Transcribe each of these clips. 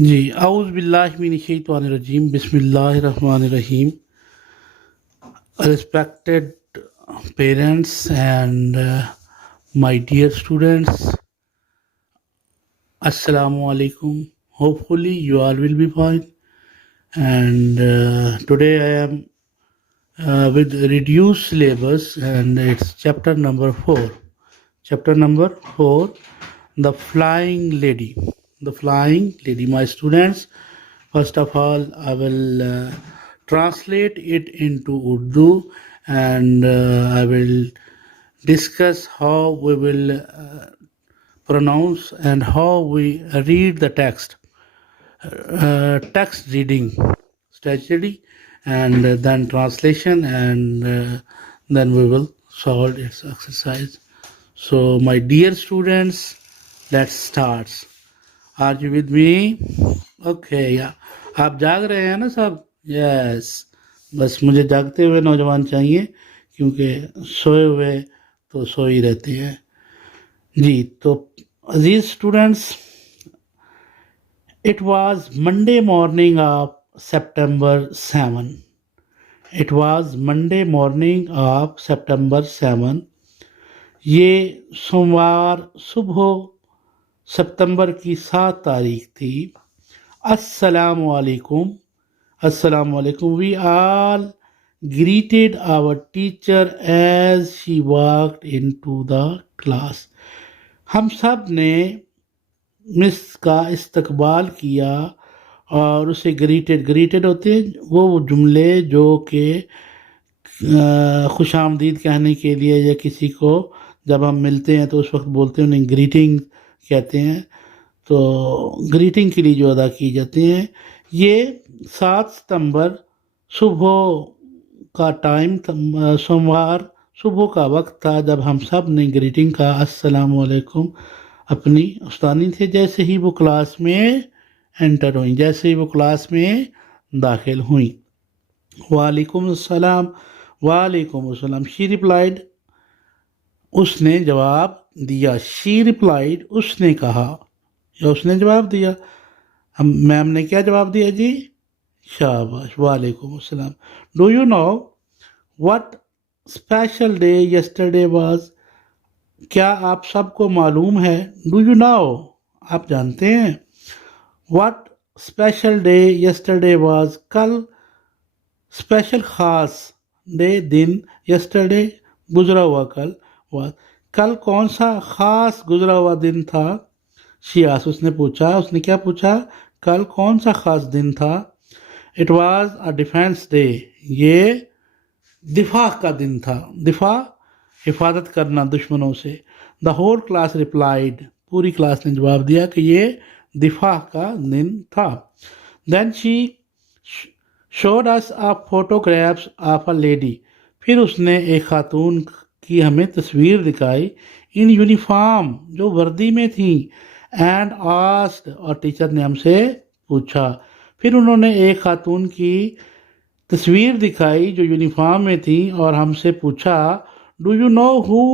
جی اعوذ باللہ من الشیطان الرجیم بسم اللہ الرحمن الرحیم. Respected parents and my dear students, Assalamu alaikum. Hopefully you all will be fine. And today I am with reduced syllabus, and it's chapter number 4. Chapter number 4, The Flying Lady. The Flying Lady. My students, first of all, I will translate it into Urdu, and I will discuss how we will pronounce and how we read the text. Text reading strategy, and then translation, and then we will solve its exercise. So, my dear students, let's start. Are you with me? Okay, yeah. آپ جاگ رہے ہیں نا سب؟ یس. بس مجھے جاگتے ہوئے نوجوان چاہیے، کیونکہ سوئے ہوئے تو سو ہی رہتے ہیں. جی تو عزیز students, It was Monday morning of September 7. It was Monday morning of September 7. یہ سوموار صبح ستمبر کی 7 تاریخ تھی. السلام علیکم. السلام علیکم. We all greeted our teacher as she walked into the class. ہم سب نے مس کا استقبال کیا اور اسے گریٹڈ ہوتے ہیں وہ جملے جو کہ خوش آمدید کہنے کے لیے، یا کسی کو جب ہم ملتے ہیں تو اس وقت بولتے ہیں، انہیں گریٹنگ کہتے ہیں. تو گریٹنگ کے لیے جو ادا کی جاتے ہیں، یہ 7 ستمبر صبح کا ٹائم، سوموار صبح کا وقت تھا جب ہم سب نے گریٹنگ کا السلام علیکم اپنی استانی تھے جیسے ہی وہ کلاس میں انٹر ہوئیں، جیسے ہی وہ کلاس میں داخل ہوئیں. وعلیکم السلام. وعلیکم السلام. شی ریپلائڈ. اس نے جواب دیا. شی ریپلائڈ. اس نے کہا یا اس نے جواب دیا. میم نے کیا جواب دیا جی؟ شاباش. وعلیکم السلام. Do you know what special day yesterday was? کیا آپ سب کو معلوم ہے؟ Do you know. آپ جانتے ہیں. What special day yesterday was. کل اسپیشل خاص ڈے دن، یسٹرڈے گزرا ہوا کل، واز کل کون سا خاص گزرا ہوا دن تھا؟ شیاس. اس نے پوچھا. اس نے کیا پوچھا؟ کل کون سا خاص دن تھا؟ It was a defence day. یہ دفاع کا دن تھا. دفاع حفاظت کرنا دشمنوں سے. The whole class replied. پوری کلاس نے جواب دیا کہ یہ دفاع کا دن تھا. Then she showed us photographs of a lady. پھر اس نے ایک خاتون کی ہمیں تصویر دکھائی. ان یونیفارم، جو وردی میں تھیں. اینڈ آسڈ، اور ٹیچر نے ہم سے پوچھا. پھر انہوں نے ایک خاتون کی تصویر دکھائی جو یونیفارم میں تھی اور ہم سے پوچھا، ڈو یو نو ہو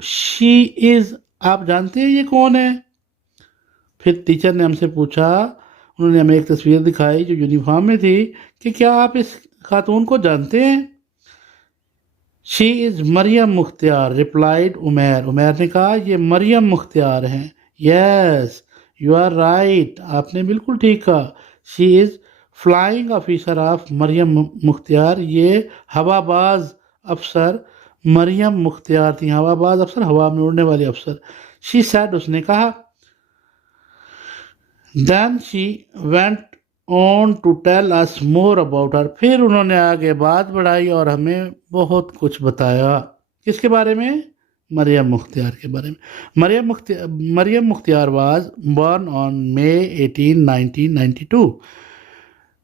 شی از؟ آپ جانتے ہیں یہ کون ہے؟ پھر ٹیچر نے ہم سے پوچھا، انہوں نے ہمیں ایک تصویر دکھائی جو یونیفارم میں تھی، کہ کیا آپ اس خاتون کو جانتے ہیں؟ She is Maryam Mukhtar. Replied Umair. Umair نے کہا یہ مریم مختار ہیں. Yes you are right. آپ نے بالکل ٹھیک کہا. She is flying officer of Maryam Mukhtar. یہ ہوا باز افسر مریم مختار تھی. ہوا باز افسر، ہوا میں اڑنے والے افسر. She said. اس نے کہا. Then she went on to tell us more about her. پھر انہوں نے آگے بات بڑھائی اور ہمیں بہت کچھ بتایا. کس کے بارے میں؟ مریم مختار کے بارے میں. مریم مختار واز بورن آن مئی 18 1992.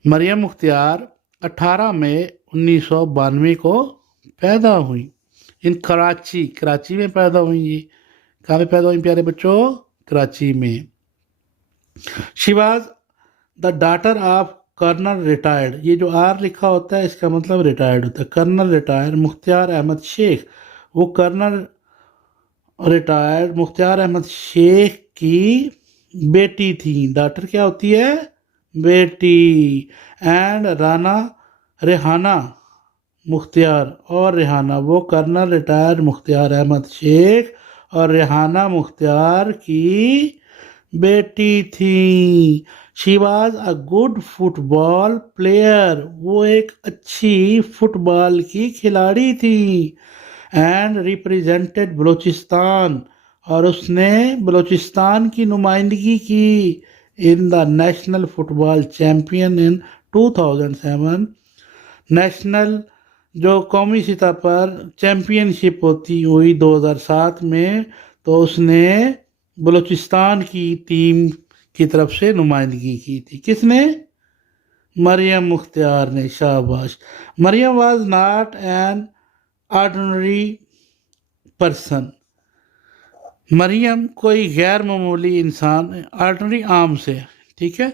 مریم مختار 18 مئی 1992 کو پیدا ہوئی. ان کراچی میں پیدا ہوئی. یہ کہاں میں پیدا ہوئی پیارے بچوں؟ کراچی میں. She was the daughter of colonel retired. یہ جو آر لکھا ہوتا ہے اس کا مطلب ریٹائرڈ ہوتا ہے. کرنل ریٹائرڈ مختار احمد شیخ. وہ کرنل ریٹائرڈ مختار احمد شیخ کی بیٹی تھیں. ڈاٹر کیا ہوتی ہے؟ بیٹی. اینڈ ریحانہ مختار اور ریحانہ، وہ کرنل ریٹائر مختار احمد شیخ اور ریحانہ مختار کی بیٹی تھی. She was a good football player, وہ ایک اچھی فٹ بال کی کھلاڑی تھی. اینڈ ریپریزنٹڈ بلوچستان، اور اس نے بلوچستان کی نمائندگی کی ان دا نیشنل فٹ بال چیمپئن ان 2007. نیشنل جو قومی سطح پر چیمپئن شپ ہوئی 2007 میں، تو اس نے بلوچستان کی ٹیم کی طرف سے نمائندگی کی تھی. کس نے؟ مریم مختار نے. شاباش. Maryam was not an ordinary person, Maryam کوئی غیر معمولی انسان، آرڈنری عام سے، ٹھیک ہے.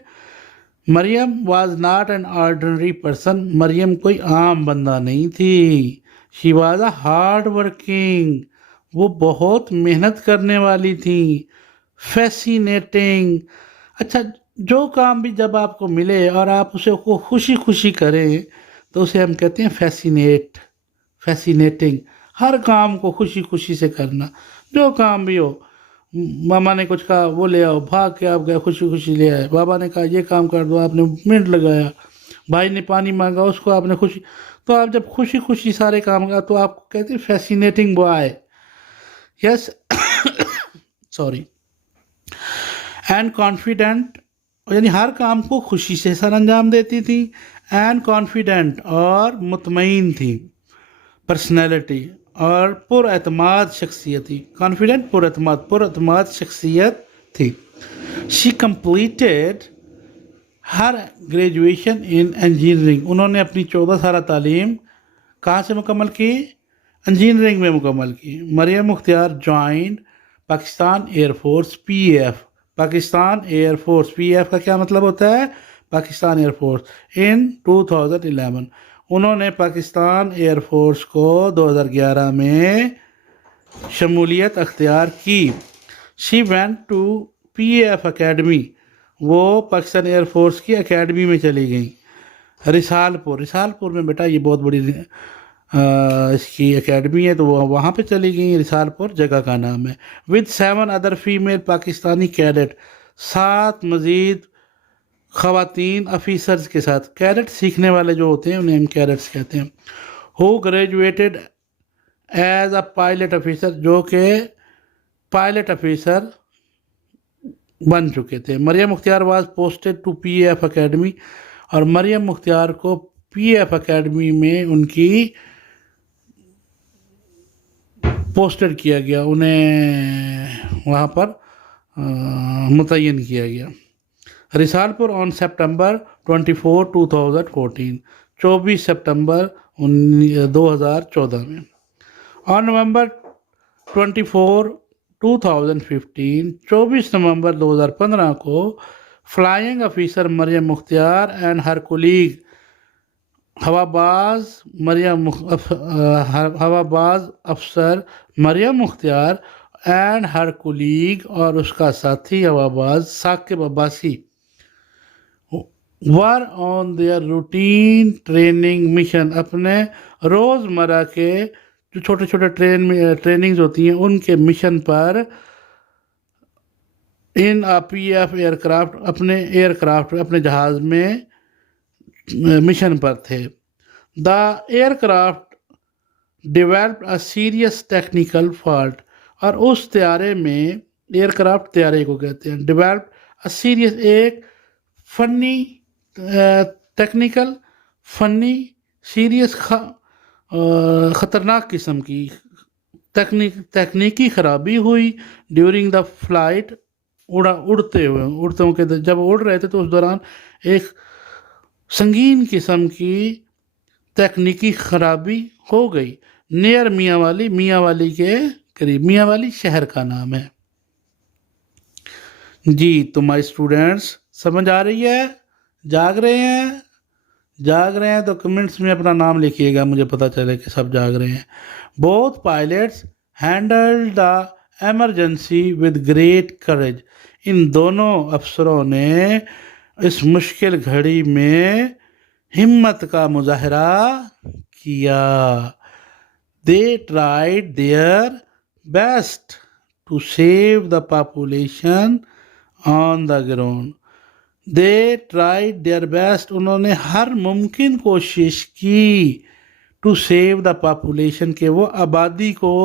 Maryam was not an ordinary person, Maryam کوئی عام بندہ نہیں تھی. She was a hard working, وہ بہت محنت کرنے والی تھی. فیسینیٹنگ، اچھا جو کام بھی جب آپ کو ملے اور آپ اسے کو خوشی خوشی کریں تو اسے ہم کہتے ہیں فیسینیٹنگ. ہر کام کو خوشی خوشی سے کرنا، جو کام بھی ہو. ماما نے کچھ کہا، وہ لے آؤ، بھاگ کے آپ گئے خوشی خوشی لے آئے. بابا نے کہا یہ کام کر دو، آپ نے منٹ لگایا. بھائی نے پانی مانگا، اس کو آپ نے خوشی، تو آپ جب خوشی خوشی سارے کام کا، تو آپ کو کہتے ہیں fascinating boy. Yes sorry. And confident, یعنی ہر کام کو خوشی سے سر انجام دیتی تھی. اینڈ کانفیڈنٹ، اور مطمئن تھی. پرسنالٹی، اور پر اعتماد شخصیت تھی. کانفیڈنٹ، پر اعتماد شخصیت تھی. شی کمپلیٹڈ ہر گریجویشن ان انجینئرنگ، انہوں نے اپنی 14 سالہ تعلیم کہاں سے مکمل کی؟ انجینئرنگ میں مکمل کی. Maryam Mukhtar joined Pakistan air force PAF. Pakistan air force, PAF کا کیا مطلب ہوتا ہے؟ Pakistan air force. ان 2011 انہوں نے پاکستان ایئر فورس کو 2011 میں شمولیت اختیار کی. She went to PAF academy, وہ پاکستان ایئر فورس کی اکیڈمی میں چلی گئیں. رسال پور میں بیٹا یہ بہت بڑی اس کی اکیڈمی ہے، تو وہ وہاں پہ چلی گئیں. رسال پور جگہ کا نام ہے. With 7 other female Pakistani cadet, 7 مزید خواتین افیسرز کے ساتھ. کیڈٹ سیکھنے والے جو ہوتے ہیں انہیں ہم کیڈٹس کہتے ہیں. Who graduated as a pilot officer, جو کہ پائلٹ افیسر بن چکے تھے. Maryam Mukhtar was posted to PAF academy, اور مریم مختار کو PAF اکیڈمی میں ان کی پوسٹڈ کیا گیا، انہیں وہاں پر متعین کیا گیا. رسال پور آن سپٹمبر 24 2014، 24 سپٹمبر 2014 میں. آن نومبر 24 2015، 24 نومبر 2015 کو flying officer Maryam Mukhtar and her colleague, ہواباز افسر Maryam Mukhtar and her colleague, اور اس کا ساتھی ہواباز Saqib Abbasi, were on their routine training mission, اپنے روزمرہ کے جو چھوٹے چھوٹے ٹریننگز ہوتی ہیں ان کے مشن پر ان PAF ایئر کرافٹ، اپنے جہاز میں مشن پر تھے. The aircraft developed a serious technical fault, اور اس طیارے میں، ایئر کرافٹ طیارے کو کہتے ہیں، ڈیولپڈ اے سیریس، ایک فنی ٹیکنیکل، فنی سیریس خطرناک قسم کی تکنیکی خرابی ہوئی. ڈیورنگ دا فلائٹ، اڑتے ہوئے جب اڑ رہے تھے تو اس دوران ایک سنگین قسم کی تکنیکی خرابی ہو گئی. نیئر میاں والی کے قریب، میاں والی شہر کا نام ہے. جی تو مائی اسٹوڈنٹس سمجھ آ رہی ہے؟ جاگ رہے ہیں تو کمنٹس میں اپنا نام لکھیے گا، مجھے پتہ چلے کہ سب جاگ رہے ہیں. Both pilots handle the emergency with great courage, ان دونوں افسروں نے اس مشکل گھڑی میں ہمت کا مظاہرہ کیا. They tried their best to save the population on the ground. They tried their best. انہوں نے ہر ممکن کوشش کی to save the population کہ وہ آبادی کو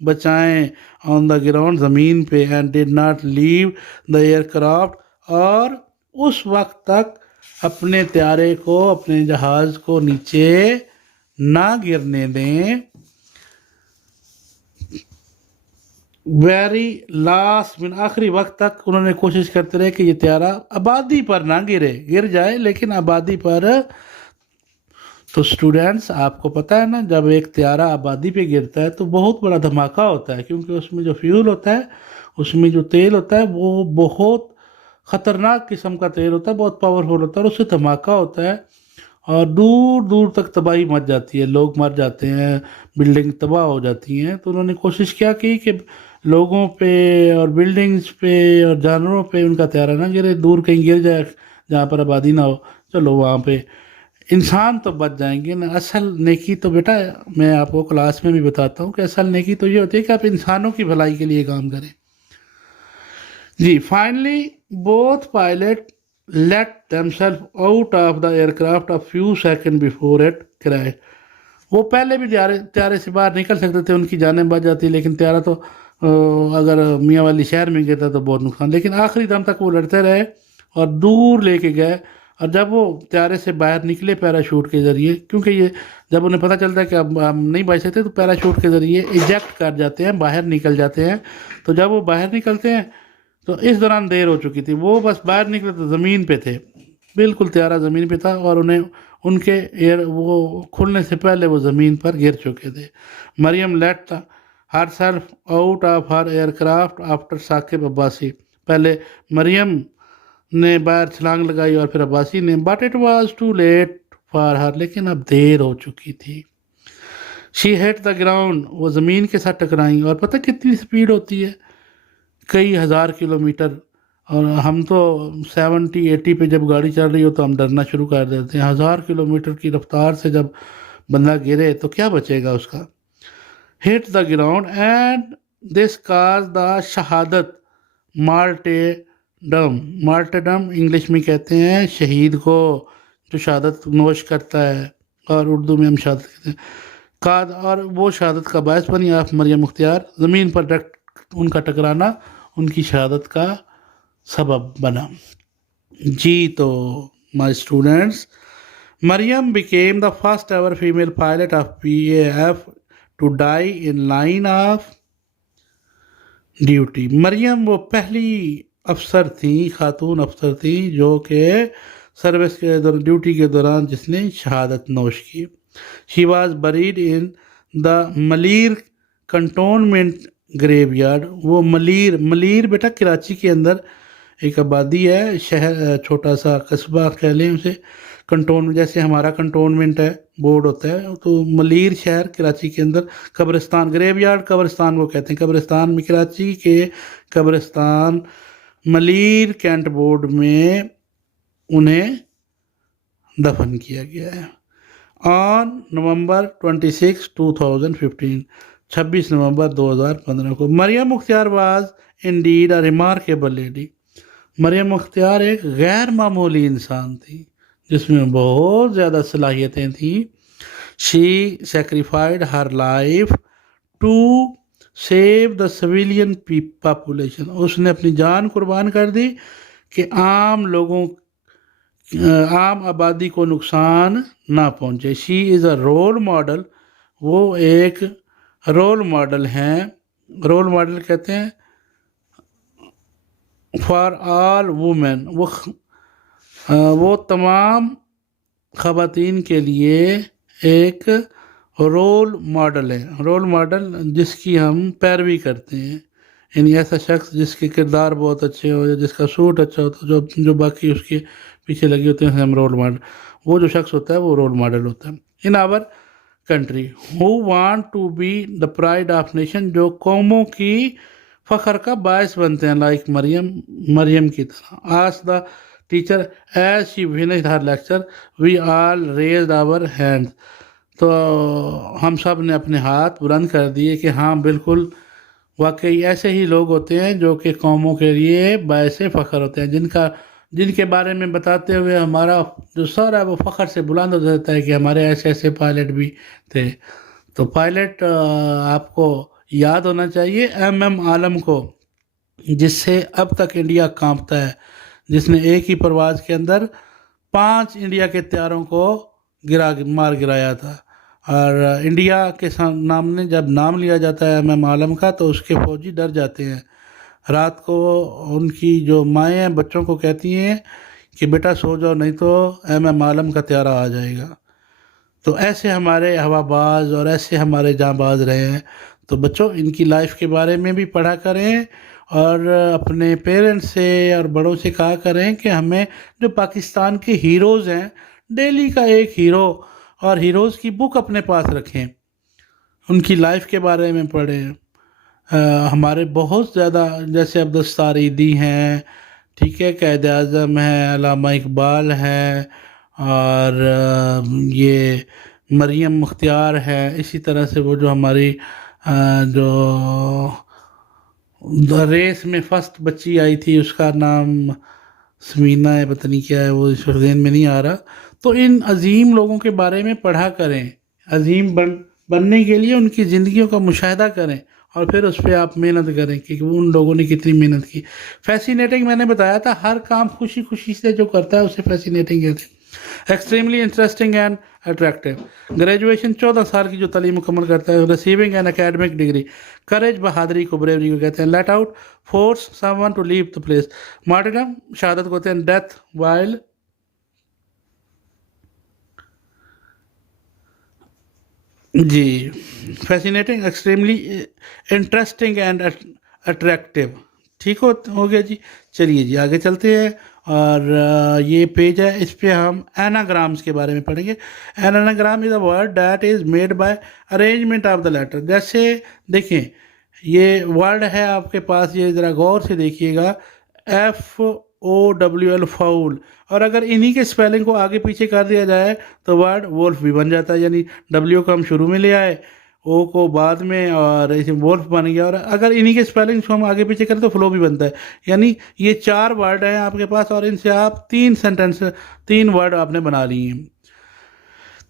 بچائیں on the ground زمین پہ and did not leave the aircraft اور اس وقت تک اپنے طیارے کو اپنے جہاز کو نیچے نہ گرنے دیں. ویری لاسٹ من آخری وقت تک انہوں نے کوشش کرتے رہے کہ یہ طیارہ آبادی پر نہ گر جائے لیکن آبادی پر. تو اسٹوڈینٹس آپ کو پتہ ہے نا جب ایک طیارہ آبادی پہ گرتا ہے تو بہت بڑا دھماکہ ہوتا ہے کیونکہ اس میں جو فیول ہوتا ہے اس میں جو تیل ہوتا ہے وہ بہت خطرناک قسم کا تیل ہوتا ہے بہت پاورفل ہوتا ہے اور اس سے دھماکہ ہوتا ہے اور دور دور تک تباہی مچ جاتی ہے لوگ مر جاتے ہیں بلڈنگ تباہ ہو جاتی ہیں. تو انہوں نے کوشش کیا کی کہ لوگوں پہ اور بلڈنگز پہ اور جانوروں پہ ان کا طیارہ نہ گرے دور کہیں گر جائے جہاں پر آبادی نہ ہو چلو وہاں پہ انسان تو بچ جائیں گے نا. اصل نیکی تو بیٹا میں آپ کو کلاس میں بھی بتاتا ہوں کہ اصل نیکی تو یہ ہوتی ہے کہ آپ انسانوں کی بھلائی کے لیے کام کریں. جی finally both pilot let themselves out of the aircraft a few seconds before it crashed. وہ پہلے بھی طیارے سے باہر نکل سکتے تھے ان کی جانیں بچ جاتی لیکن طیارہ تو اگر میاں والی شہر میں گرتا تو بہت نقصان لیکن آخری دم تک وہ لڑتے رہے اور دور لے کے گئے. اور جب وہ طیارے سے باہر نکلے پیراشوٹ کے ذریعے کیونکہ یہ جب انہیں پتہ چلتا ہے کہ اب ہم نہیں بچ سکتے تو پیراشوٹ کے ذریعے ایجیکٹ کر جاتے ہیں باہر نکل جاتے ہیں. تو جب وہ باہر نکلتے ہیں تو اس دوران دیر ہو چکی تھی وہ بس باہر نکلے تو زمین پہ تھے بالکل طیارہ زمین پہ تھا اور انہیں ان کے وہ کھلنے سے پہلے وہ زمین پر گر چکے تھے. Maryam let herself out of her aircraft after Saqib Abbasi. پہلے مریم نے باہر چھلانگ لگائی اور پھر عباسی نے but it was too late for her لیکن اب دیر ہو چکی تھی. شی ہٹ دا گراؤنڈ وہ زمین کے ساتھ ٹکرائیں اور پتہ کتنی سپیڈ ہوتی ہے کئی ہزار کلومیٹر اور ہم تو 70-80 پہ جب گاڑی چل رہی ہو تو ہم ڈرنا شروع کر دیتے ہیں. 1000 کلومیٹر کی رفتار سے جب بندہ گرے تو کیا بچے گا اس کا. Hit the ground and this caused the شہادت مارٹیڈم انگلش میں کہتے ہیں شہید کو جو شہادت نوش کرتا ہے اور اردو میں ہم شہادت کہتے ہیں کاد اور وہ شہادت کا باعث بنی آف مریم مختار زمین پر ان کا ٹکرانا ان کی شہادت کا سبب بنا. جی تو my students Maryam became the first ever female pilot of PAF to die in line of duty. مریم وہ پہلی افسر تھیں خاتون افسر تھیں جو کہ سروس کے ڈیوٹی کے دوران جس نے شہادت نوش کی. She was buried in the Malir cantonment graveyard. وہ ملیر بیٹا کراچی کے اندر ایک آبادی ہے شہر چھوٹا سا قصبہ کہہ لیں اسے کنٹونمنٹ جیسے ہمارا کنٹونمنٹ ہے بورڈ ہوتا ہے تو ملیر شہر کراچی کے اندر قبرستان گریو یارڈ قبرستان کو کہتے ہیں. قبرستان میں کراچی کے قبرستان ملیر کینٹ بورڈ میں انہیں دفن کیا گیا ہے. آن نومبر 26 2015 26 نومبر 2015 کو. Maryam Mukhtar was indeed a remarkable lady. Maryam Mukhtar ایک غیر معمولی انسان تھی جس میں بہت زیادہ صلاحیتیں تھیں. She sacrificed her life to save the civilian population. اس نے اپنی جان قربان کر دی کہ عام آبادی کو نقصان نہ پہنچے. شی از اے رول ماڈل. وہ ایک رول ماڈل ہیں. رول ماڈل کہتے ہیں فار آل وومین. وہ تمام خواتین کے لیے ایک رول ماڈل ہے. رول ماڈل جس کی ہم پیروی کرتے ہیں یعنی ایسا شخص جس کے کردار بہت اچھے ہو یا جس کا سوٹ اچھا ہوتا ہے جو باقی اس کے پیچھے لگے ہوتے ہیں ہم رول ماڈل. وہ جو شخص ہوتا ہے وہ رول ماڈل ہوتا ہے. In our country who want to be the pride of nation. جو قوموں کی فخر کا باعث بنتے ہیں. لائک مریم کی طرح. Ask the teacher as she finished her lecture we all raised our hand. تو ہم سب نے اپنے ہاتھ بلند کر دیے کہ ہاں بالکل واقعی ایسے ہی لوگ ہوتے ہیں جو کہ قوموں کے لیے باعث فخر ہوتے ہیں، جن کے بارے میں بتاتے ہوئے ہمارا جو سر ہے وہ فخر سے بلند ہو جاتا ہے کہ ہمارے ایسے ایسے پائلٹ بھی تھے. تو پائلٹ آپ کو یاد ہونا چاہیے ایم عالم کو، جس سے اب تک انڈیا کانپتا ہے، جس نے ایک ہی پرواز کے اندر 5 انڈیا کے طیاروں کو مار گرایا تھا. اور انڈیا کے نام جب نام لیا جاتا ہے ایم عالم کا تو اس کے فوجی ڈر جاتے ہیں. رات کو ان کی جو مائیں ہیں بچوں کو کہتی ہیں کہ بیٹا سو جاؤ نہیں تو ایم عالم کا طیارہ آ جائے گا. تو ایسے ہمارے ہوا باز اور ایسے ہمارے جاں باز رہے ہیں. تو بچوں ان کی لائف کے بارے میں بھی پڑھا کریں اور اپنے پیرنٹس سے اور بڑوں سے کہا کریں کہ ہمیں جو پاکستان کے ہیروز ہیں، ڈیلی کا ایک ہیرو اور ہیروز کی بک اپنے پاس رکھیں، ان کی لائف کے بارے میں پڑھیں. ہمارے بہت زیادہ جیسے عبدالستار ایدھی ہیں، ٹھیک ہے، قائد اعظم ہیں، علامہ اقبال ہیں، اور یہ مریم مختار ہے. اسی طرح سے وہ جو ہماری جو ریس میں فرسٹ بچی آئی تھی اس کا نام سمینہ ہے، پتہ نہیں کیا ہے، وہ اس وقت ذہن میں نہیں آ رہا. تو ان عظیم لوگوں کے بارے میں پڑھا کریں، عظیم بننے کے لیے ان کی زندگیوں کا مشاہدہ کریں اور پھر اس پہ آپ محنت کریں کہ ان لوگوں نے کتنی محنت کی. فیسینیٹنگ میں نے بتایا تھا، ہر کام خوشی خوشی سے جو کرتا ہے اسے فیسینیٹنگ کہتے ہیں. Extremely interesting and attractive. Graduation 14 سال کی جو تعلیم مکمل کرتا ہے. Receiving an academic degree. Courage بہادری کو، بریوری کو کہتے ہیں. Let out force someone to leave the place. Martyrdom شہادت کو کہتے ہیں. ڈیتھ وائل جی fascinating, extremely interesting and attractive. ٹھیک ہو گیا جی. چلیے جی آگے چلتے ہیں. اور یہ پیج ہے، اس پہ ہم ایناگرامس کے بارے میں پڑھیں گے. Anagram is a word that is made by arrangement of the letter. جیسے دیکھیں یہ ورڈ ہے آپ کے پاس، یہ ذرا غور سے دیکھیے گا، FOWL فاؤل. اور اگر انہی کے سپیلنگ کو آگے پیچھے کر دیا جائے تو ورڈ وولف بھی بن جاتا ہے. یعنی W کو ہم شروع میں لے آئے، او کو بعد میں، اور اسے وولف بن گیا. اور اگر انہی کے سپیلنگ کو ہم آگے پیچھے کریں تو فلو بھی بنتا ہے. یعنی یہ 4 ورڈ ہیں آپ کے پاس اور ان سے آپ 3 ورڈ آپ نے بنا لیے ہیں.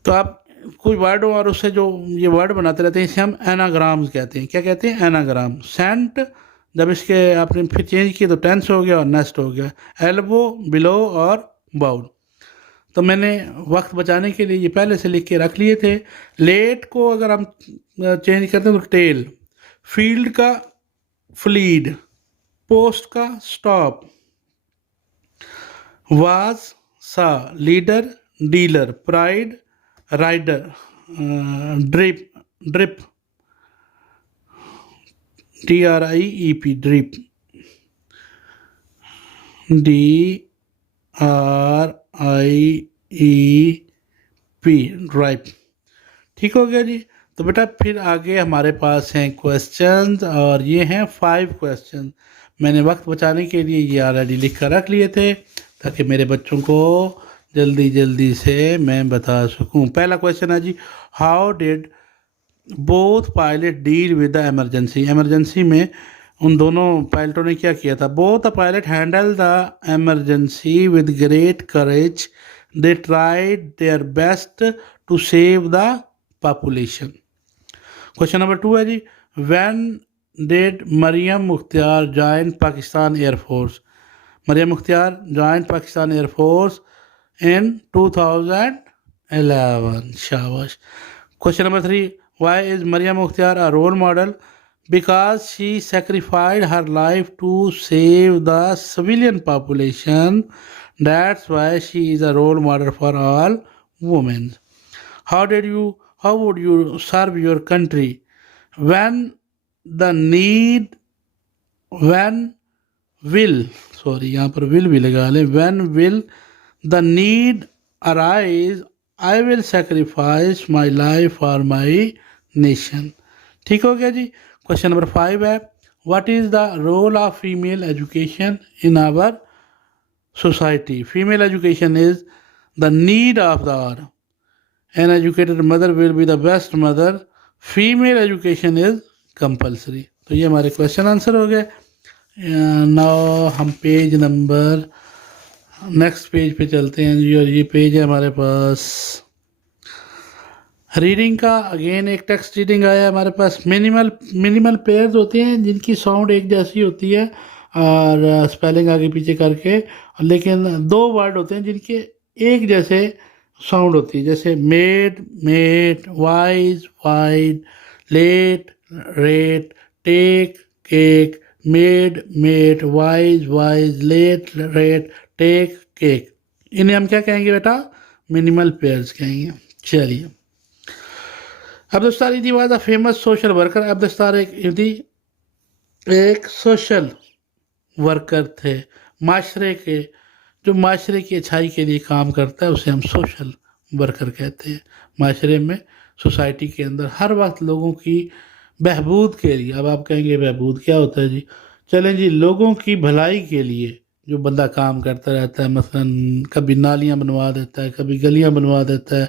تو آپ کوئی ورڈ ہو اور اس سے جو یہ ورڈ بناتے رہتے ہیں اسے ہم ایناگرامز کہتے ہیں. کیا کہتے ہیں؟ ایناگرام. سینٹ جب اس کے آپ نے پھر چینج کیے تو ٹینس ہو گیا اور نیسٹ ہو گیا. ایلبو، بلو اور باؤل. تو میں نے وقت بچانے کے لیے یہ پہلے سے لکھ کے رکھ لیے تھے. لیٹ کو اگر ہم چینج کرتے ہیں تو ٹیل. فیلڈ کا فلیڈ. پوسٹ کا stop. Was saw. Leader dealer. Pride rider. Drip TRIEP drip. DRIEP ڈرائپ. ٹھیک ہو گیا جی. تو بیٹا پھر آگے ہمارے پاس ہیں کویسچنز، اور یہ ہیں 5 کویسچن. میں نے وقت بچانے کے لیے یہ آلریڈی لکھ کر رکھ لیے تھے تاکہ میرے بچوں کو جلدی سے میں بتا سکوں. پہلا کویسچن ہے جی، how did both pilot deal with the emergency. Emergency میں ان دونوں پائلٹوں نے کیا کیا تھا؟ Both the pilot handle the emergency with great courage. They tried their best to save the population. Question number 2 ہے جی، when did Maryam Mukhtar join Pakistan air force. Maryam Mukhtar join Pakistan air force in 2011. شاباش. Question number 3. Why is Maryam Mukhtar a role model? Because she sacrificed her life to save the civilian population. That's why she is a role model for all women. How would you serve your country when یہاں پر will بھی لگا لیں. when will the need arise, I will sacrifice my life for my nation. ٹھیک ہو گیا جی. Question number 5 ہے، what is the role of female education in our society? Female education is the need of the hour. An educated mother will be the best mother. Female education is compulsory. تو یہ ہمارے question answer ہو گئے. Now ہم page number next page پہ چلتے ہیں جی. اور یہ پیج ہے ہمارے پاس ریڈنگ کا. اگین ایک ٹیکسٹ ریڈنگ آیا ہے ہمارے پاس. منیمل پیئرز ہوتے ہیں جن کی ساؤنڈ ایک جیسی ہوتی ہے اور اسپیلنگ آگے پیچھے کر کے, لیکن دو ورڈ ہوتے ہیں جن کے ایک جیسے ساؤنڈ ہوتی ہے, جیسے made mate, wise wide, late rate, take cake, made mate, wise wise, late rate, take cake. انہیں ہم کیا کہیں گے بیٹا؟ منیمل پیئرز کہیں گے. چلیے, Abdul Sattar Edhi was a famous social worker. Abdul Sattar Edhi ایک سوشل ورکر تھے, معاشرے کے, جو معاشرے کی اچھائی کے لیے کام کرتا ہے اسے ہم سوشل ورکر کہتے ہیں. معاشرے میں, سوسائٹی کے اندر ہر وقت لوگوں کی بہبود کے لیے. اب آپ کہیں گے بہبود کیا ہوتا ہے جی؟ چلیں جی, لوگوں کی بھلائی کے لیے جو بندہ کام کرتا رہتا ہے, مثلا کبھی نالیاں بنوا دیتا ہے, کبھی گلیاں بنوا دیتا ہے,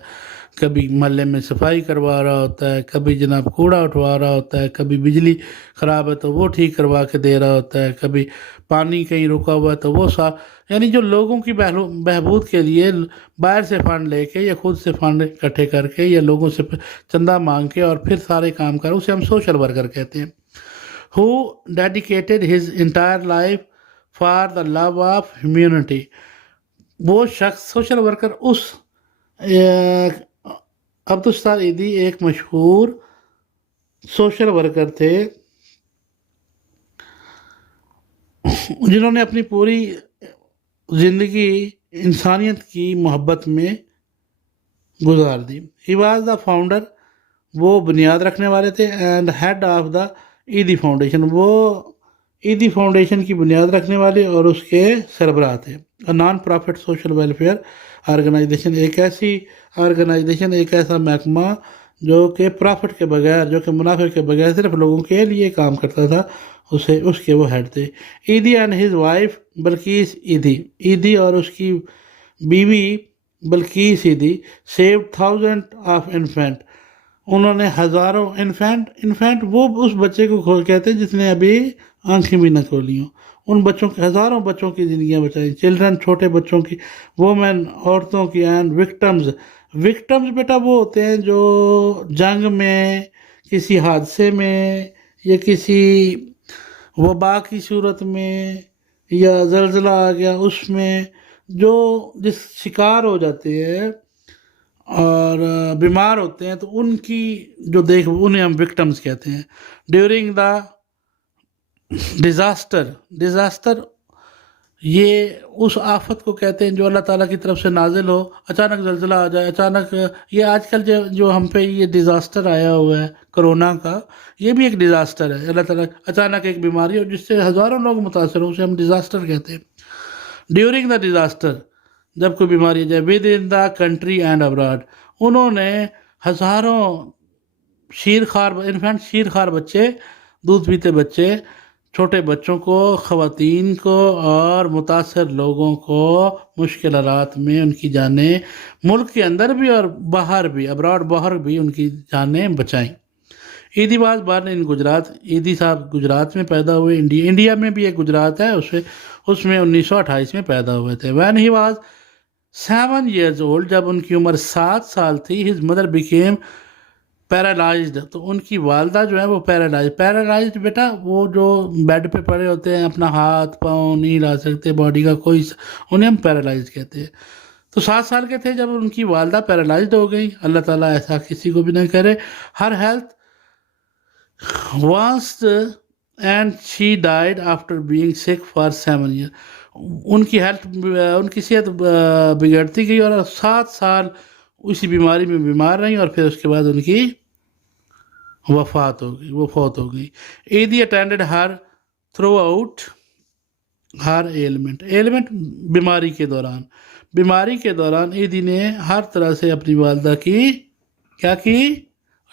کبھی محلے میں صفائی کروا رہا ہوتا ہے, کبھی جناب کوڑا اٹھوا رہا ہوتا ہے, کبھی بجلی خراب ہے تو وہ ٹھیک کروا کے دے رہا ہوتا ہے, کبھی پانی کہیں رکا ہوا ہے تو وہ صاف. یعنی جو لوگوں کی بہبود کے لیے باہر سے فنڈ لے کے یا خود سے فنڈ اکٹھے کر کے یا لوگوں سے چندہ مانگ کے اور پھر سارے کام کرے, اسے ہم سوشل ورکر کہتے ہیں. who dedicated his entire life for the love of humanity. وہ شخص سوشل ورکر اس عبدالستار ایدھی ایک مشہور سوشل ورکر تھے جنہوں نے اپنی پوری زندگی انسانیت کی محبت میں گزار دی. ہی واز دا فاؤنڈر, وہ بنیاد رکھنے والے تھے, and head of the Edhi foundation, وہ ایدھی فاؤنڈیشن کی بنیاد رکھنے والے اور اس کے سربراہ تھے. Non profit social welfare organisation, ایک ایسی آرگنائزیشن, ایک ایسا محکمہ جو کہ پرافٹ کے بغیر, جو کہ منافع کے بغیر صرف لوگوں کے لیے کام کرتا تھا, اس کے وہ ہیڈ تھے. Edhi and his wife Bilqis Edhi, Edhi اور اس کی بیوی Bilqis Edhi saved thousand of infinite. انہوں نے ہزاروں انفینٹ وہ اس بچے کو کہتے ہیں جس نے ابھی آنکھیں بھی نہ کھولی ہوں, ان بچوں کے, ہزاروں بچوں کی زندگیاں بچائیں. چلڈرن, چھوٹے بچوں کی, وومن, عورتوں کی. اینڈ وکٹمز بیٹا وہ ہوتے ہیں جو جنگ میں, کسی حادثے میں, یا کسی وبا کی صورت میں, یا زلزلہ آ گیا اس میں, جس شکار ہو جاتے ہیں اور بیمار ہوتے ہیں, تو ان کی جو انہیں ہم وکٹمز کہتے ہیں. ڈیورنگ دا ڈیزاسٹر یہ اس آفت کو کہتے ہیں جو اللہ تعالیٰ کی طرف سے نازل ہو. اچانک زلزلہ آ جائے, اچانک یہ آج کل جو ہم پہ یہ ڈیزاسٹر آیا ہوا ہے کرونا کا, یہ بھی ایک ڈیزاسٹر ہے. اللہ تعالیٰ اچانک ایک بیماری ہو جس سے ہزاروں لوگ متاثر ہوں, اسے ہم ڈیزاسٹر کہتے ہیں. ڈیورنگ دا ڈیزاسٹر, جب کوئی بیماری جائے. With in the country and abroad, انہوں نے ہزاروں شیرخوار بچے, دودھ پیتے بچے, چھوٹے بچوں کو, خواتین کو اور متاثر لوگوں کو مشکلات میں ان کی جانیں, ملک کے اندر بھی اور باہر بھی, ابراڈ باہر بھی ان کی جانیں بچائیں. ایدھی واز بارن ان گجرات, ایدھی صاحب گجرات میں پیدا ہوئے. انڈیا میں بھی ایک گجرات ہے, اس میں 1928 میں پیدا ہوئے تھے. When he was 7 years old, جب ان کی عمر 7 سال تھی, ہز مدر بیکیم پیرالائزڈ, تو ان کی والدہ جو ہے وہ پیرالائزڈ بیٹا وہ جو بیڈ پہ پڑے ہوتے ہیں, اپنا ہاتھ پاؤں نہیں ہلا سکتے, باڈی کا کوئی, انہیں ہم پیرالائزڈ کہتے ہیں. تو 7 سال کے تھے جب ان کی والدہ پیرالائزڈ ہو گئی. اللہ تعالیٰ ایسا کسی کو بھی نہ کرے. Her health waned and she died after being sick for 7 years. ان کی صحت بگڑتی گئی اور 7 سال اسی بیماری میں بیمار رہی, اور پھر اس کے بعد ان کی وہ فوت ہو گئی. ایدھی اٹینڈڈ ہر تھرو آؤٹ ہر ایلمنٹ, بیماری کے دوران ایدھی نے ہر طرح سے اپنی والدہ کی کیا کی,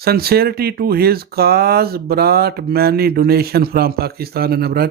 sincerity to his cause brought many donation from Pakistan and abroad.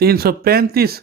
335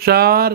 4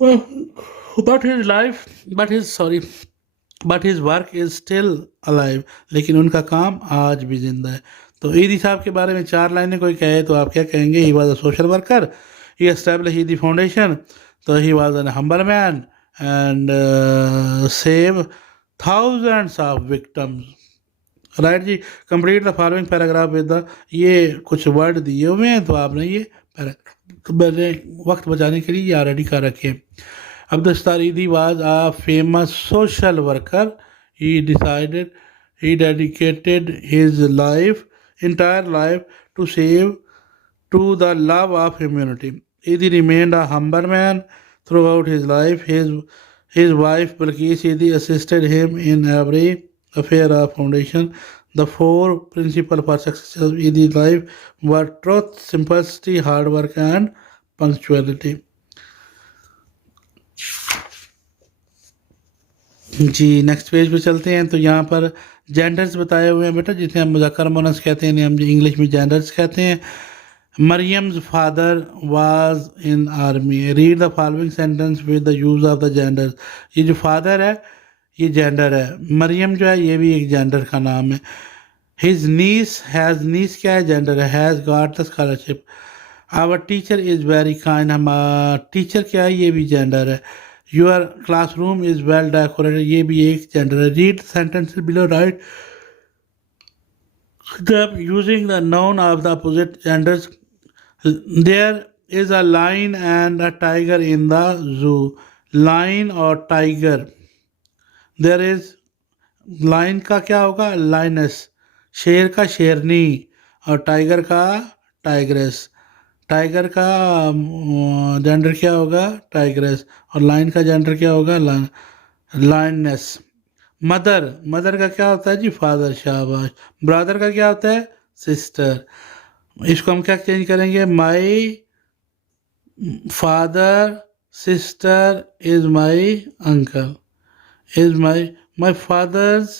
but his life but his sorry but his work is still alive. لیکن ان کا کام آج بھی زندہ ہے. تو عیدی صاحب کے بارے میں 4 لائنیں کوئی کہے تو آپ کیا کہیں گے؟ He was a social worker, he established the foundation, so he was a humble man and save thousands of victims. Right جی. Complete the following paragraph with the, یہ کچھ ورڈ دیے ہوئے ہیں تو آپ نے یہ میں نے وقت بچانے کے لیے یہ آلریڈی کر رکھے. Abdul Sattar Edhi was a famous social worker. he dedicated his entire life to save to the love of humanity. Eidhi remained a humble man throughout his life. His wife Balkis Eidhi assisted him in every affair of foundation. The 4 principles for success of Eidhi's life were truth, simplicity, hard work and punctuality. جی next page پہ چلتے ہیں. تو یہاں پر genders بتائے ہوئے ہیں بیٹا، جسے ہم مذکر مونس کہتے ہیں، ہم انگلش میں جینڈرز کہتے ہیں. Maryam's father was in army. Read the following sentence with the use of the genders. یہ جو فادر ہے یہ جینڈر ہے. مریم جو ہے یہ بھی ایک جینڈر کا نام ہے. His niece کیا ہے؟ جینڈر ہے. Has got the scholarship. Our teacher is very kind. ہمارا ٹیچر کیا ہے؟ یہ بھی جینڈر ہے. Your classroom is well decorated. یہ بھی ایک جینڈر ہے. Read sentences below, write them using the noun of the opposite genders. There is a lion and a tiger in the zoo. Lion اور tiger. There is lion کا کیا ہوگا؟ lioness. شیر کا شیرنی اور ٹائگر کا ٹائگریس. ٹائگر کا جینڈر کیا ہوگا؟ ٹائگریس. اور لائن کا جینڈر کیا ہوگا؟ لائنس. مدر کا کیا ہوتا ہے جی؟ فادر. شاباش. برادر کا کیا ہوتا ہے؟ سسٹر. اس کو ہم کیا چینج کریں گے؟ My father sister is my uncle. Is my father's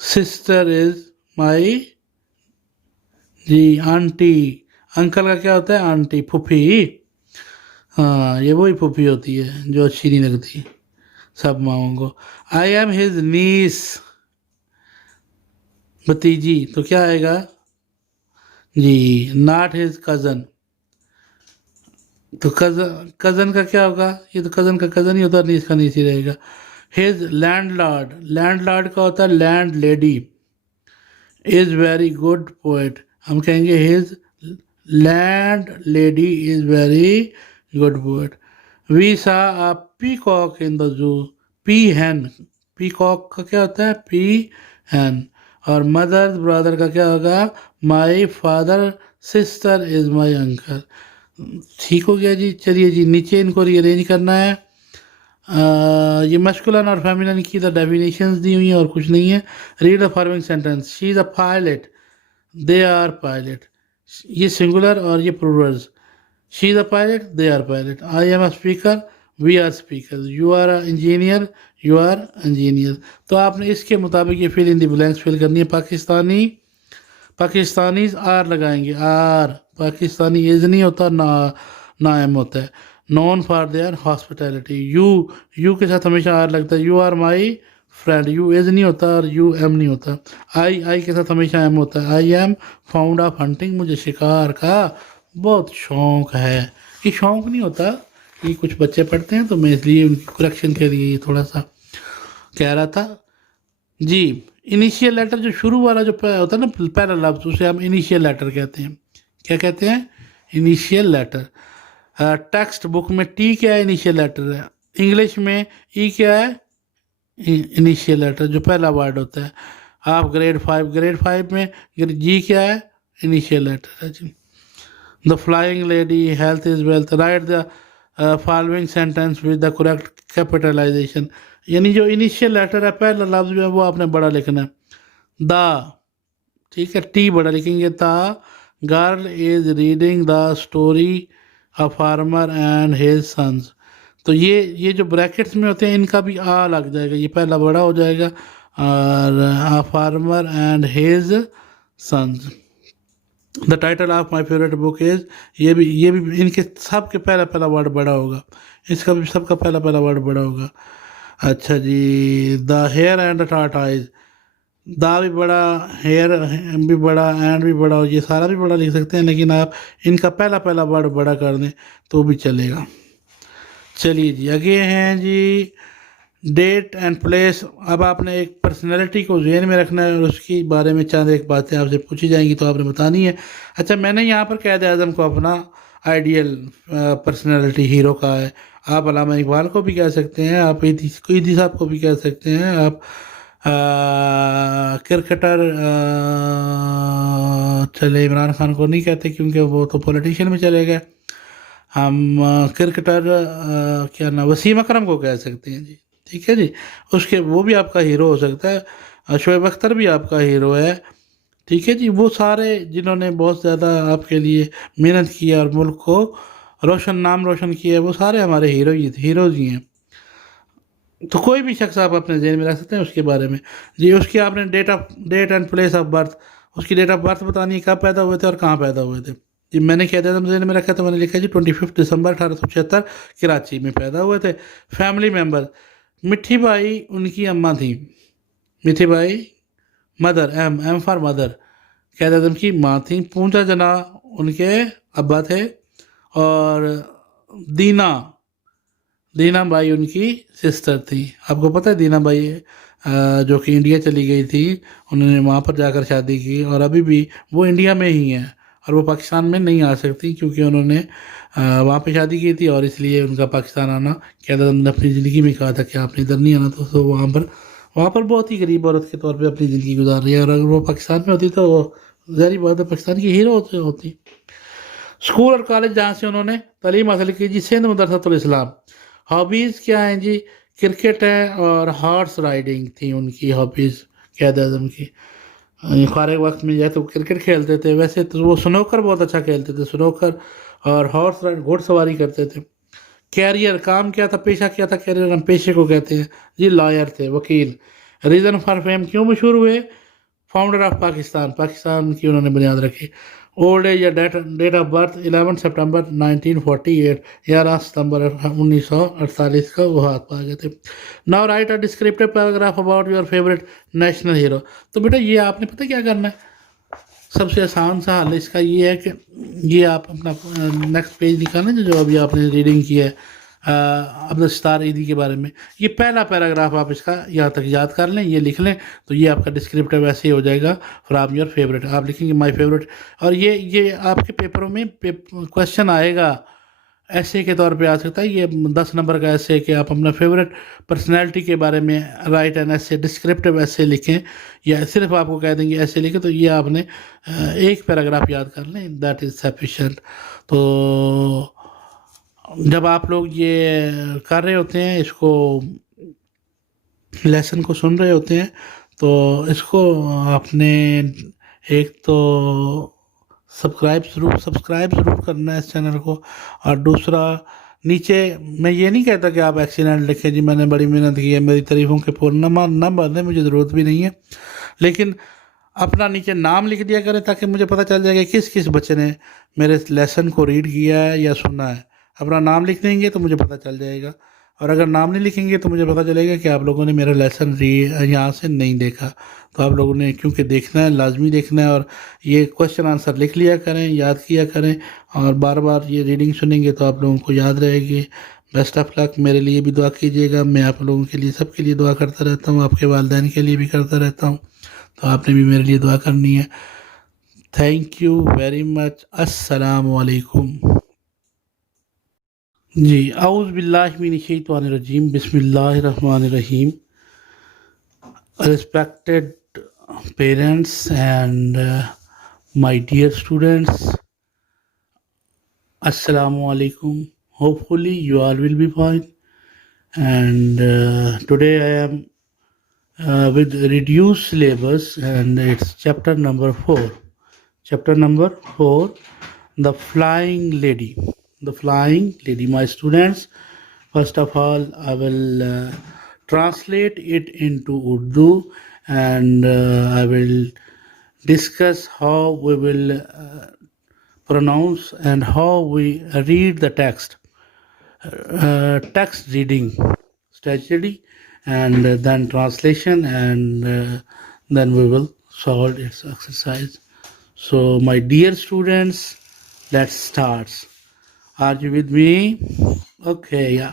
sister is my جی آنٹی. انکل کا کیا ہوتا ہے؟ آنٹی، پھوپھی. ہاں یہ وہی پھوپھی ہوتی ہے جو اچھی نہیں لگتی سب ماؤں کو. آئی ایم ہز نیس، بھتیجی. تو کیا آئے گا جی؟ Not his cousin. تو کزن کا کیا ہوگا؟ یہ تو کزن کا کزن ہی ہوتا ہے، نیس کا نیس ہی رہے گا. ہز لینڈ لارڈ کا ہوتا ہے landlady. Is very good poet. ہم کہیں گے his landlady is very good poet. We saw a peacock ان دا زو. پی ہین. پیکاک کا کیا ہوتا ہے؟ پی ہین. اور مدر برادر کا کیا ہوگا؟ مائی father sister is my uncle. ٹھیک ہو گیا جی. چلیے جی نیچے ان کو ری ارینج کرنا ہے. یہ مسکولن اور فیمینن کی دا ڈیفینیشنز دی ہوئی ہیں اور کچھ نہیں ہے. Read the following sentence. She is a pilot. They are pilot. یہ سنگولر اور یہ plurals. She is a pilot, they are pilot. I am a speaker, we are speaker. You are a engineer, you are engineer. تو آپ نے اس کے مطابق یہ فل ان دی blanks فل کرنی ہے. پاکستانیز آر لگائیں گے. آر. پاکستانی از نہیں ہوتا، نا ایم ہوتا ہے. Known for their hospitality. You کے ساتھ ہمیشہ آر لگتا ہے. You are my friend. You is نہیں ہوتا اور یو ایم نہیں ہوتا. آئی کے ساتھ ہمیشہ ایم ہوتا ہے. I am found of hunting. مجھے شکار کا بہت شوق ہے. یہ شوق نہیں ہوتا، یہ کچھ بچے پڑھتے ہیں تو میں اس لیے ان کی کریکشن کے لیے یہ تھوڑا سا کہہ رہا تھا. جی انیشیل لیٹر جو شروع والا جو ہوتا ہے نا پہلا لفظ، اسے ہم انیشیل لیٹر کہتے ہیں. کیا کہتے ہیں؟ Initial letter. ٹیکسٹ بک میں ٹی کیا ہے؟ انیشیل لیٹر ہے. انگلش میں ای کیا ہے؟ انیشیل لیٹر جو پہلا ورڈ ہوتا ہے. آپ گریڈ 5 میں جی کیا ہے؟ انیشیل لیٹر ہے جی. The flying lady, health is wealth. Write the following sentence with the correct capitalization. یعنی جو انیشیل لیٹر ہے پہلا لفظ جو ہے وہ آپ نے بڑا لکھنا ہے. دا، ٹھیک ہے، ٹی بڑا لکھیں گے. The girl is reading the story a farmer and his sons. تو یہ جو بریکٹس میں ہوتے ہیں ان کا بھی آ لگ جائے گا، یہ پہلا بڑا ہو جائے گا. اور farmer and his sons. The title of my favourite book is, یہ بھی ان کے سب کے پہلا ورڈ بڑا ہوگا، اس کا بھی سب کا پہلا ورڈ بڑا ہوگا. اچھا جی، دا ہیئر اینڈ دا ٹارٹائز، دا بھی بڑا، ہیئر بھی بڑا، اینڈ بھی بڑا، اور یہ سارا بھی بڑا لکھ سکتے ہیں، لیکن آپ ان کا پہلا ورڈ بڑا کر دیں تو بھی چلے گا. چلیے جی آگے ہیں جی ڈیٹ اینڈ پلیس. اب آپ نے ایک پرسنالٹی کو ذہن میں رکھنا ہے اور اس کے بارے میں چند ایک باتیں آپ سے پوچھی جائیں گی تو آپ نے بتانی ہے. اچھا میں نے یہاں پر قائد اعظم کو اپنا آئیڈیل پرسنالٹی ہیرو کا ہے. آپ علامہ اقبال کو بھی کہہ سکتے ہیں، آپ عیدی صاحب کو بھی کہہ سکتے ہیں، آپ کرکٹر چلے عمران خان کو نہیں کہتے کیونکہ وہ تو پولیٹیشین میں چلے گئے. ہم کرکٹر کیا نام، وسیم اکرم کو کہہ سکتے ہیں جی. ٹھیک ہے جی، اس کے وہ بھی آپ کا ہیرو ہو سکتا ہے. شعیب اختر بھی آپ کا ہیرو ہے. ٹھیک ہے جی، وہ سارے جنہوں نے بہت زیادہ آپ کے لیے محنت کی اور ملک کو نام روشن کیا ہے، وہ سارے ہمارے ہیروز ہی ہیں. تو کوئی بھی شخص آپ اپنے ذہن میں رکھ سکتے ہیں اس کے بارے میں. جی اس کی آپ نے date and place of birth, اس کی ڈیٹ آف برتھ بتانی ہے، کب پیدا ہوئے تھے اور کہاں پیدا ہوئے تھے. جی میں نے قائد اعظم ذہن میں رکھا تو میں نے لکھا جی 25 دسمبر 1876 کراچی میں پیدا ہوئے تھے. فیملی ممبر، مٹھی بائی ان کی اماں تھیں، Mithi Bai mother, M for mother, Quaid Azam کی ماں تھیں. پونچا جنا ان کے ابا تھے، اور دینا بائی ان کی سسٹر تھی. آپ کو پتہ ہے دینا بائی جو کہ انڈیا چلی گئی تھی، انہوں نے وہاں پر جا کر شادی کی، اور ابھی بھی وہ انڈیا میں ہی ہیں اور وہ پاکستان میں نہیں آ سکتی کیونکہ انہوں نے وہاں پہ شادی کی تھی، اور اس لیے ان کا پاکستان آنا قائد اعظم نے اپنی زندگی میں کہا تھا کہ آپ نے ادھر نہیں آنا. تو وہاں پر بہت ہی غریب عورت کے طور پہ اپنی زندگی گزار رہی ہے، اور اگر وہ پاکستان میں ہوتی تو وہ ظاہری بات ہے پاکستان کی ہیرو ہوتی. اسکول اور کالج جہاں سے انہوں نے تعلیم حاصل کی جی سندھ مدرسۃ الاسلام. ہابیز کیا ہیں جی، کرکٹ ہے اور ہارس رائڈنگ تھی ان کی ہابیز قائد اعظم کی. فارغ وقت میں جائے تو کرکٹ کھیلتے تھے، ویسے تو وہ سنوکر بہت اچھا کھیلتے تھے، سنوکر اور ہارس رائڈ گھوڑ سواری کرتے تھے. کیریئر، کام کیا تھا، پیشہ کیا تھا، کیریئر ہم پیشے کو کہتے ہیں جی، لائر تھے، وکیل. ریزن فار فیم، کیوں مشہور ہوئے، فاؤنڈر آف پاکستان کی انہوں نے بنیاد رکھی. اولڈ ایج یا ڈیٹ آف برتھ 11 سپٹمبر 1948، 11 ستمبر 1948 کا وہ ہاتھ پا گئے تھے. Now right a descriptive paragraph about your favourite national hero. تو بیٹا یہ آپ نے پتہ کیا کرنا ہے، سب سے آسان سا حل اس کا یہ ہے کہ یہ آپ اپنا نیکسٹ پیج نکالیں جو ابھی آپ نے ریڈنگ کی ہے عبدالستار ایدھی کے بارے میں. یہ پہلا پیراگراف آپ اس کا یہاں تک یاد کر لیں، یہ لکھ لیں، تو یہ آپ کا ڈسکرپٹیو ویسے ہی ہو جائے گا فرام یور فیوریٹ. آپ لکھیں گے مائی فیوریٹ، اور یہ آپ کے پیپروں میں کویشچن آئے گا، ایسے کے طور پہ آ سکتا ہے. یہ 10 نمبر کا ایسے کہ آپ اپنا فیوریٹ پرسنالٹی کے بارے میں رائٹ اینڈ ایسے ڈسکرپٹیو ایسے لکھیں، یا صرف آپ کو کہہ دیں گے ایسے لکھیں، تو یہ آپ نے ایک پیراگراف یاد کر لیں، دیٹ از سفیشینٹ. تو جب آپ لوگ یہ کر رہے ہوتے ہیں، اس کو لیسن کو سن رہے ہوتے ہیں، تو اس کو آپ نے ایک تو سبسکرائب ضرور کرنا ہے اس چینل کو، اور دوسرا نیچے میں یہ نہیں کہتا کہ آپ ایکسیلنٹ لکھیں جی میں نے بڑی محنت کی ہے، میری تعریفوں کے پور نہ باندھیں، مجھے ضرورت بھی نہیں ہے، لیکن اپنا نیچے نام لکھ دیا کریں تاکہ مجھے پتہ چل جائے کہ کس بچے نے میرے لیسن کو ریڈ کیا ہے یا سنا ہے. اپنا نام لکھ دیں گے تو مجھے پتہ چل جائے گا، اور اگر نام نہیں لکھیں گے تو مجھے پتہ چلے گا کہ آپ لوگوں نے میرا لیسن یہاں سے نہیں دیکھا. تو آپ لوگوں نے کیونکہ دیکھنا ہے، لازمی دیکھنا ہے، اور یہ کویشچن آنسر لکھ لیا کریں، یاد کیا کریں، اور بار بار یہ ریڈنگ سنیں گے تو آپ لوگوں کو یاد رہے گی. بیسٹ آف لک. میرے لیے بھی دعا کیجیے گا، میں آپ لوگوں کے لیے سب کے لیے دعا کرتا رہتا ہوں، آپ کے والدین کے لیے بھی کرتا رہتا ہوں، تو آپ نے بھی میرے لیے دعا کرنی ہے. Thank you very much. السلام علیکم. جی اعوذ باللہ من الشیطان الرجیم، بسم اللہ الرحمن الرحیم. Respected parents and my dear students, Assalamu alaikum. Hopefully you all will be fine. And today I am with reduced syllabus, and it's chapter number 4. Chapter number 4, The Flying Lady. The Flying Lady. My students, first of all, I will translate it into Urdu, and I will discuss how we will pronounce and how we read the text. Text reading strategy, and then translation, and then we will solve its exercise. So my dear students, let's start. Are you with me? Okay, yeah.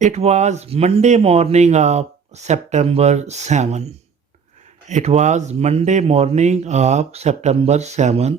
it was Monday morning of September 7. It was Monday morning of September 7.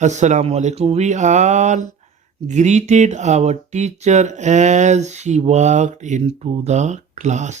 Assalamu alaikum. We all greeted our teacher as she walked into the class.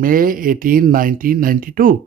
May 18, 1992.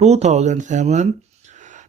2007.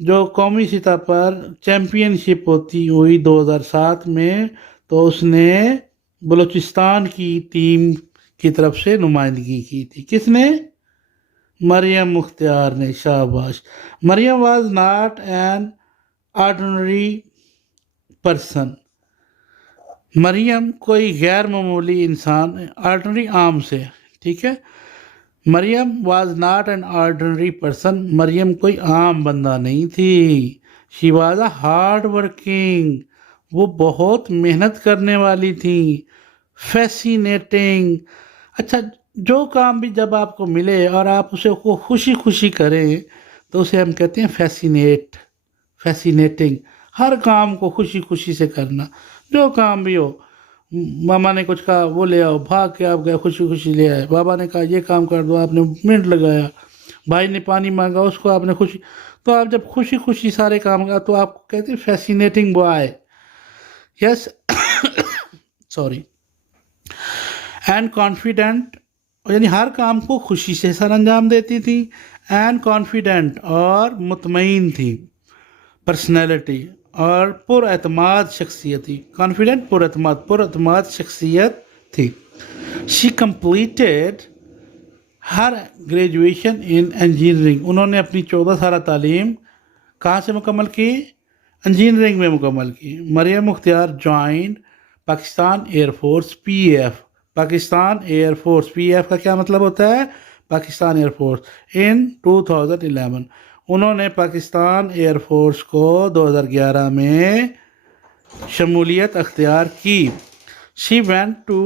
جو قومی سطح پر champion شپ ہوئی 2007 میں، تو اس نے بلوچستان کی team کی طرف سے نمائندگی کی تھی. کس نے؟ مریم مختار نے. شاباش. Maryam was not an ordinary person. Maryam کوئی غیر معمولی انسان، آرڈنری عام سے، ٹھیک ہے. Maryam was not an ordinary person. Maryam کوئی عام بندہ نہیں تھی. She was a hard working. وہ بہت محنت کرنے والی تھی. فیسینیٹنگ. اچھا، جو کام بھی جب آپ کو ملے اور آپ اسے کو خوشی خوشی کریں تو اسے ہم کہتے ہیں فیسینیٹنگ. ہر کام کو خوشی خوشی سے کرنا، جو کام بھی ہو. ماما نے کچھ کہا، وہ لے آؤ، بھاگ کے آپ گئے، خوشی خوشی لے آئے. بابا نے کہا یہ کام کر دو، آپ نے منٹ لگایا. بھائی نے پانی مانگا، اس کو آپ نے خوشی. تو آپ جب خوشی خوشی سارے کام کا، تو آپ کو کہتے ہیں fascinating boy. Yes. Sorry. And confident, یعنی ہر کام کو خوشی سے سر انجام دیتی تھی. اینڈ کانفیڈنٹ، اور مطمئن تھی. پرسنالٹی، اور پر اعتماد شخصیت تھی. کانفیڈنٹ، پر اعتماد شخصیت تھی. شی کمپلیٹڈ ہر گریجویشن ان انجینئرنگ. انہوں نے اپنی 14 سالہ تعلیم کہاں سے مکمل کی؟ انجینئرنگ میں مکمل کی. Maryam Mukhtar joined Pakistan air force PAF. Pakistan air force, PAF کا کیا مطلب ہوتا ہے؟ Pakistan air force. ان 2011 انہوں نے پاکستان ایئر فورس کو 2011 میں شمولیت اختیار کی. She went to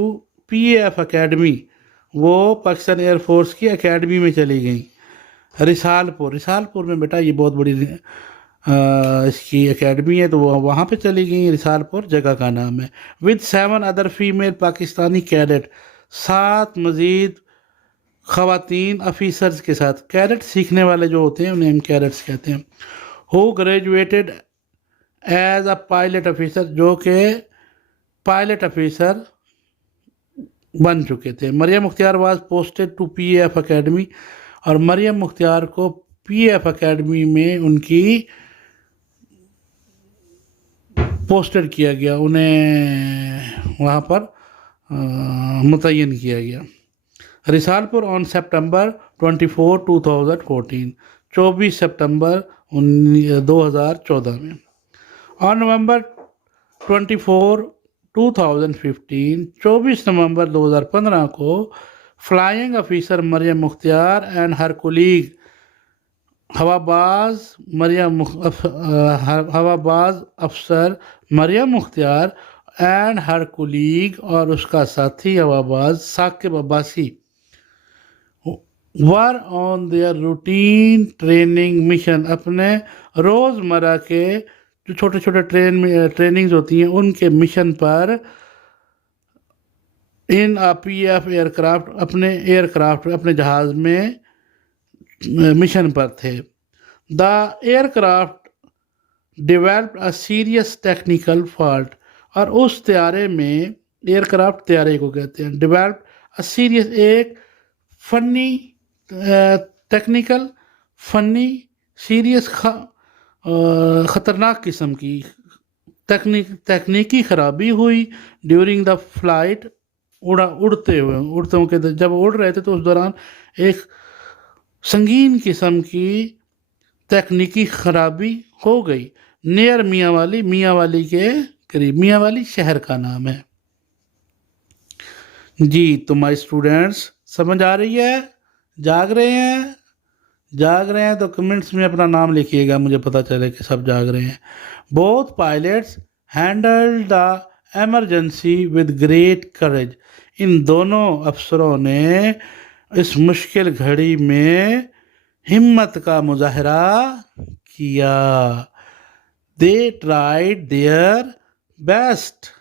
PAF academy. وہ پاکستان ایئر فورس کی اکیڈمی میں چلی گئیں. رسال پور میں بیٹا یہ بہت بڑی اس کی اکیڈمی ہے، تو وہ وہاں پہ چلی گئیں. رسال پور جگہ کا نام ہے. With 7 other female Pakistani cadet. 7 مزید خواتین افیسرز کے ساتھ. کیڈٹ سیکھنے والے جو ہوتے ہیں انہیں ہم کیڈٹس کہتے ہیں. Who graduated as a pilot officer, جو کہ پائلٹ افیسر بن چکے تھے. Maryam Mukhtar was posted to PAF academy. اور مریم مختار کو PAF اکیڈمی میں ان کی پوسٹڈ کیا گیا، انہیں وہاں پر متعین کیا گیا. رسال پور آن سپٹمبر 24 2014. 24 سپٹمبر 2014 میں. آن نومبر 24 2015. 24 نومبر 2015 کو flying officer Maryam Mukhtar and her colleague, ہواباز افسر Maryam Mukhtar and her colleague, اور اس کا ساتھی ہواباز Saqib Abbasi, were on their routine training mission. اپنے روزمرہ کے جو چھوٹے چھوٹے ٹریننگز ہوتی ہیں ان کے مشن پر ان PAF ایئر کرافٹ، اپنے جہاز میں مشن پر تھے. The aircraft developed a serious technical fault. اور اس طیارے میں، ایئر کرافٹ طیارے کو کہتے ہیں، ڈیولپڈ اے سیریس، ایک فنی ٹیکنیکل، فنی سیریس خطرناک قسم کی تکنیکی خرابی ہوئی. ڈیورنگ دا فلائٹ، اڑتے ہوئے جب اڑ رہے تھے تو اس دوران ایک سنگین قسم کی تکنیکی خرابی ہو گئی. نیئر میاں والی کے قریب. میاں والی شہر کا نام ہے. جی تو مائی اسٹوڈنٹس سمجھ آ رہی ہے؟ جاگ رہے ہیں تو کمنٹس میں اپنا نام لکھیے گا، مجھے پتہ چلے کہ سب جاگ رہے ہیں. Both pilots handle the emergency with great courage. ان دونوں افسروں نے اس مشکل گھڑی میں ہمت کا مظاہرہ کیا. They tried their best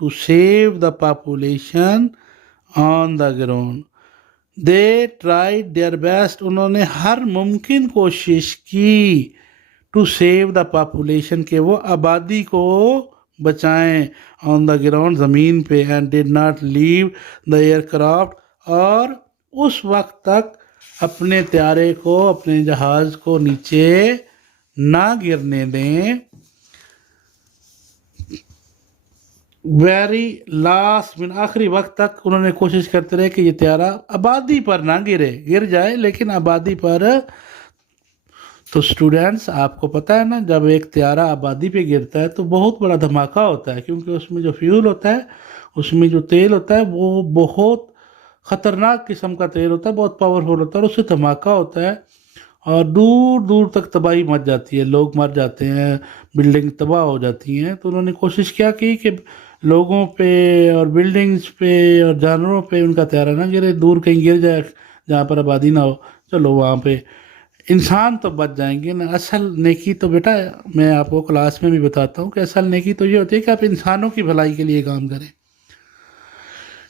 to save the population on the ground. They tried their best. انہوں نے ہر ممکن کوشش کی to save the population، کہ وہ آبادی کو بچائیں، on the ground، زمین پہ، and did not leave the aircraft، اور اس وقت تک اپنے طیارے کو، اپنے جہاز کو نیچے نہ گرنے دیں. ویری لاسٹ من آخری وقت تک انہوں نے کوشش کرتے رہے کہ یہ طیارہ آبادی پر نہ گر جائے لیکن آبادی پر. تو اسٹوڈینٹس آپ کو پتہ ہے نا جب ایک طیارہ آبادی پہ گرتا ہے تو بہت بڑا دھماکہ ہوتا ہے کیونکہ اس میں جو فیول ہوتا ہے اس میں جو تیل ہوتا ہے وہ بہت خطرناک قسم کا تیل ہوتا ہے, بہت پاورفل ہوتا ہے اور اس سے دھماکہ ہوتا ہے اور دور دور تک تباہی مچ جاتی ہے, لوگ مر جاتے ہیں, بلڈنگ تباہ ہو جاتی ہیں. تو انہوں نے کوشش کیا کی کہ لوگوں پہ اور بلڈنگز پہ اور جانوروں پہ ان کا طیارہ نہ گرے, دور کہیں گر جائے جہاں پر آبادی نہ ہو, چلو وہاں پہ انسان تو بچ جائیں گے نا. اصل نیکی تو بیٹا میں آپ کو کلاس میں بھی بتاتا ہوں کہ اصل نیکی تو یہ ہوتی ہے کہ آپ انسانوں کی بھلائی کے لیے کام کریں.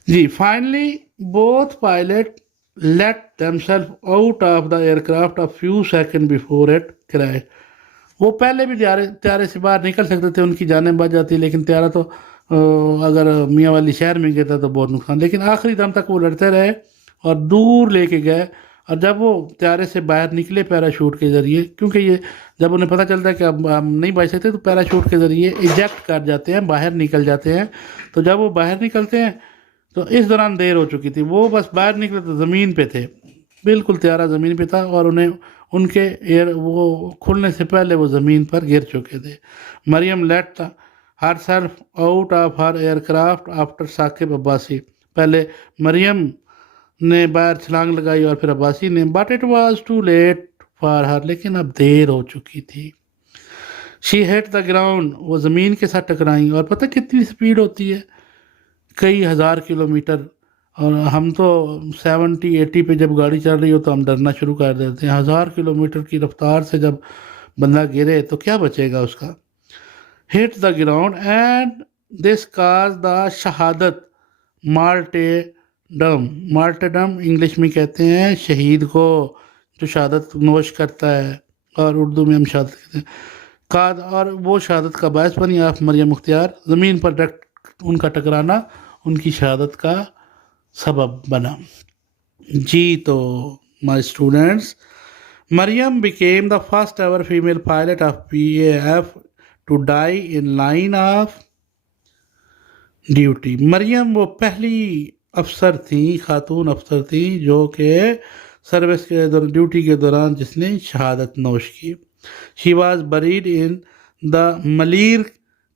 جی finally both pilot let themselves out of the aircraft a few seconds before it crashed. وہ پہلے بھی طیارے سے باہر نکل سکتے تھے, ان کی جانیں بچ جاتی, لیکن طیارہ تو اگر میاں والی شہر میں گرتا تو بہت نقصان. لیکن آخری دم تک وہ لڑتے رہے اور دور لے کے گئے. اور جب وہ طیارے سے باہر نکلے پیراشوٹ کے ذریعے, کیونکہ یہ جب انہیں پتہ چلتا ہے کہ اب ہم نہیں بچ سکتے تو پیراشوٹ کے ذریعے ایجیکٹ کر جاتے ہیں, باہر نکل جاتے ہیں. تو جب وہ باہر نکلتے ہیں تو اس دوران دیر ہو چکی تھی, وہ بس باہر نکلے تو زمین پہ تھے, بالکل طیارہ زمین پہ تھا اور ان کے وہ کھلنے سے پہلے وہ زمین پر گر چکے تھے. Maryam let herself out of her aircraft after Saqib Abbasi. پہلے مریم نے باہر چھلانگ لگائی اور پھر عباسی نے, but it was too late for her, لیکن اب دیر ہو چکی تھی. شی ہٹ دا گراؤنڈ, وہ زمین کے ساتھ ٹکرائیں. اور پتہ کتنی سپیڈ ہوتی ہے, کئی ہزار کلومیٹر. اور ہم تو 70-80 پہ جب گاڑی چل رہی ہو تو ہم ڈرنا شروع کر دیتے ہیں. 1000 کلومیٹر کی رفتار سے جب بندہ گرے تو کیا بچے گا اس کا. Hit the ground and this caused the شہادت مارٹرڈم انگلش میں کہتے ہیں شہید کو جو شہادت نوش کرتا ہے, اور اردو میں ہم شہادت کہتے ہیں. اور وہ شہادت کا باعث بنی. آف مریم مختار, زمین پر ان کا ٹکرانا ان کی شہادت کا سبب بنا. جی تو my students, Maryam became the first ever female pilot of PAF to die in line of duty. مریم وہ پہلی افسر تھیں, خاتون افسر تھیں جو کہ سروس کے ڈیوٹی کے دوران جس نے شہادت نوش کی. She was buried in the Malir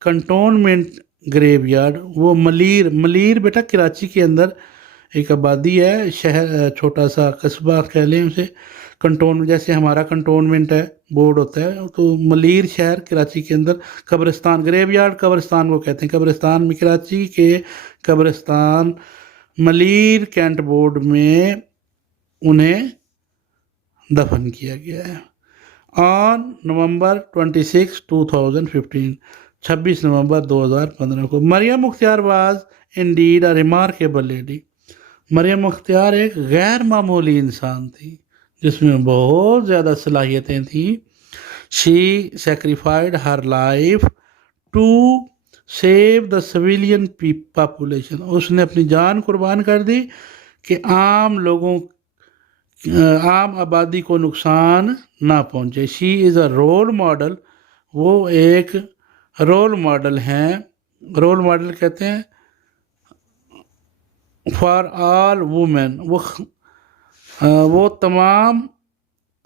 cantonment graveyard. وہ ملیر بیٹا کراچی کے اندر ایک آبادی ہے, شہر, چھوٹا سا قصبہ کہہ لیں اسے. کنٹون جیسے ہمارا کنٹونمنٹ ہے, بورڈ ہوتا ہے, تو ملیر شہر کراچی کے اندر قبرستان, گریو یارڈ قبرستان کو کہتے ہیں. قبرستان میں کراچی کے قبرستان ملیر کینٹ بورڈ میں انہیں دفن کیا گیا ہے. آن نومبر 26 2015, 26 نومبر 2015 کو. Maryam Mukhtar was indeed a remarkable lady. Maryam Mukhtar ایک غیر معمولی انسان تھی جس میں بہت زیادہ صلاحیتیں تھیں. She sacrificed her life to save the civilian population. اس نے اپنی جان قربان کر دی کہ عام آبادی کو نقصان نہ پہنچے. شی از اے رول ماڈل. وہ ایک رول ماڈل ہیں, رول ماڈل کہتے ہیں فار آل وومین. وہ تمام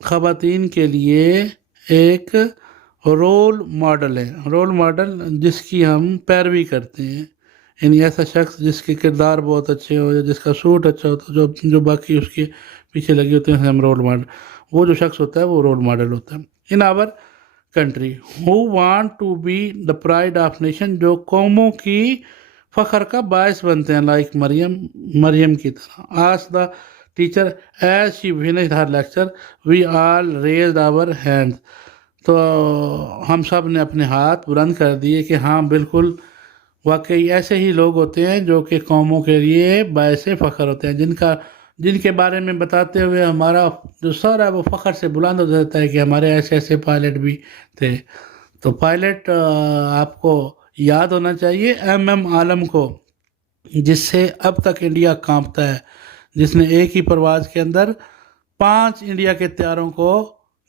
خواتین کے لیے ایک رول ماڈل ہے. رول ماڈل جس کی ہم پیروی کرتے ہیں, یعنی ایسا شخص جس کے کردار بہت اچھے ہو یا جس کا سوٹ اچھا ہوتا ہے, جو باقی اس کے پیچھے لگے ہوتے ہیں, ہم رول ماڈل. وہ جو شخص ہوتا ہے وہ رول ماڈل ہوتا ہے. In our country who want to be the pride of nation, جو قوموں کی فخر کا باعث بنتے ہیں, لائک مریم کی طرح. As the teacher as she finished her lecture we all raised our hand. تو ہم سب نے اپنے ہاتھ بلند کر دیے کہ ہاں بالکل واقعی ایسے ہی لوگ ہوتے ہیں جو کہ قوموں کے لیے باعث فخر ہوتے ہیں, جن کے بارے میں بتاتے ہوئے ہمارا جو سر ہے وہ فخر سے بلند ہو جاتا ہے کہ ہمارے ایسے پائلٹ بھی تھے. تو پائلٹ آپ کو یاد ہونا چاہیے ایم عالم کو, جس سے اب تک انڈیا کانپتا ہے, جس نے ایک ہی پرواز کے اندر 5 انڈیا کے طیاروں کو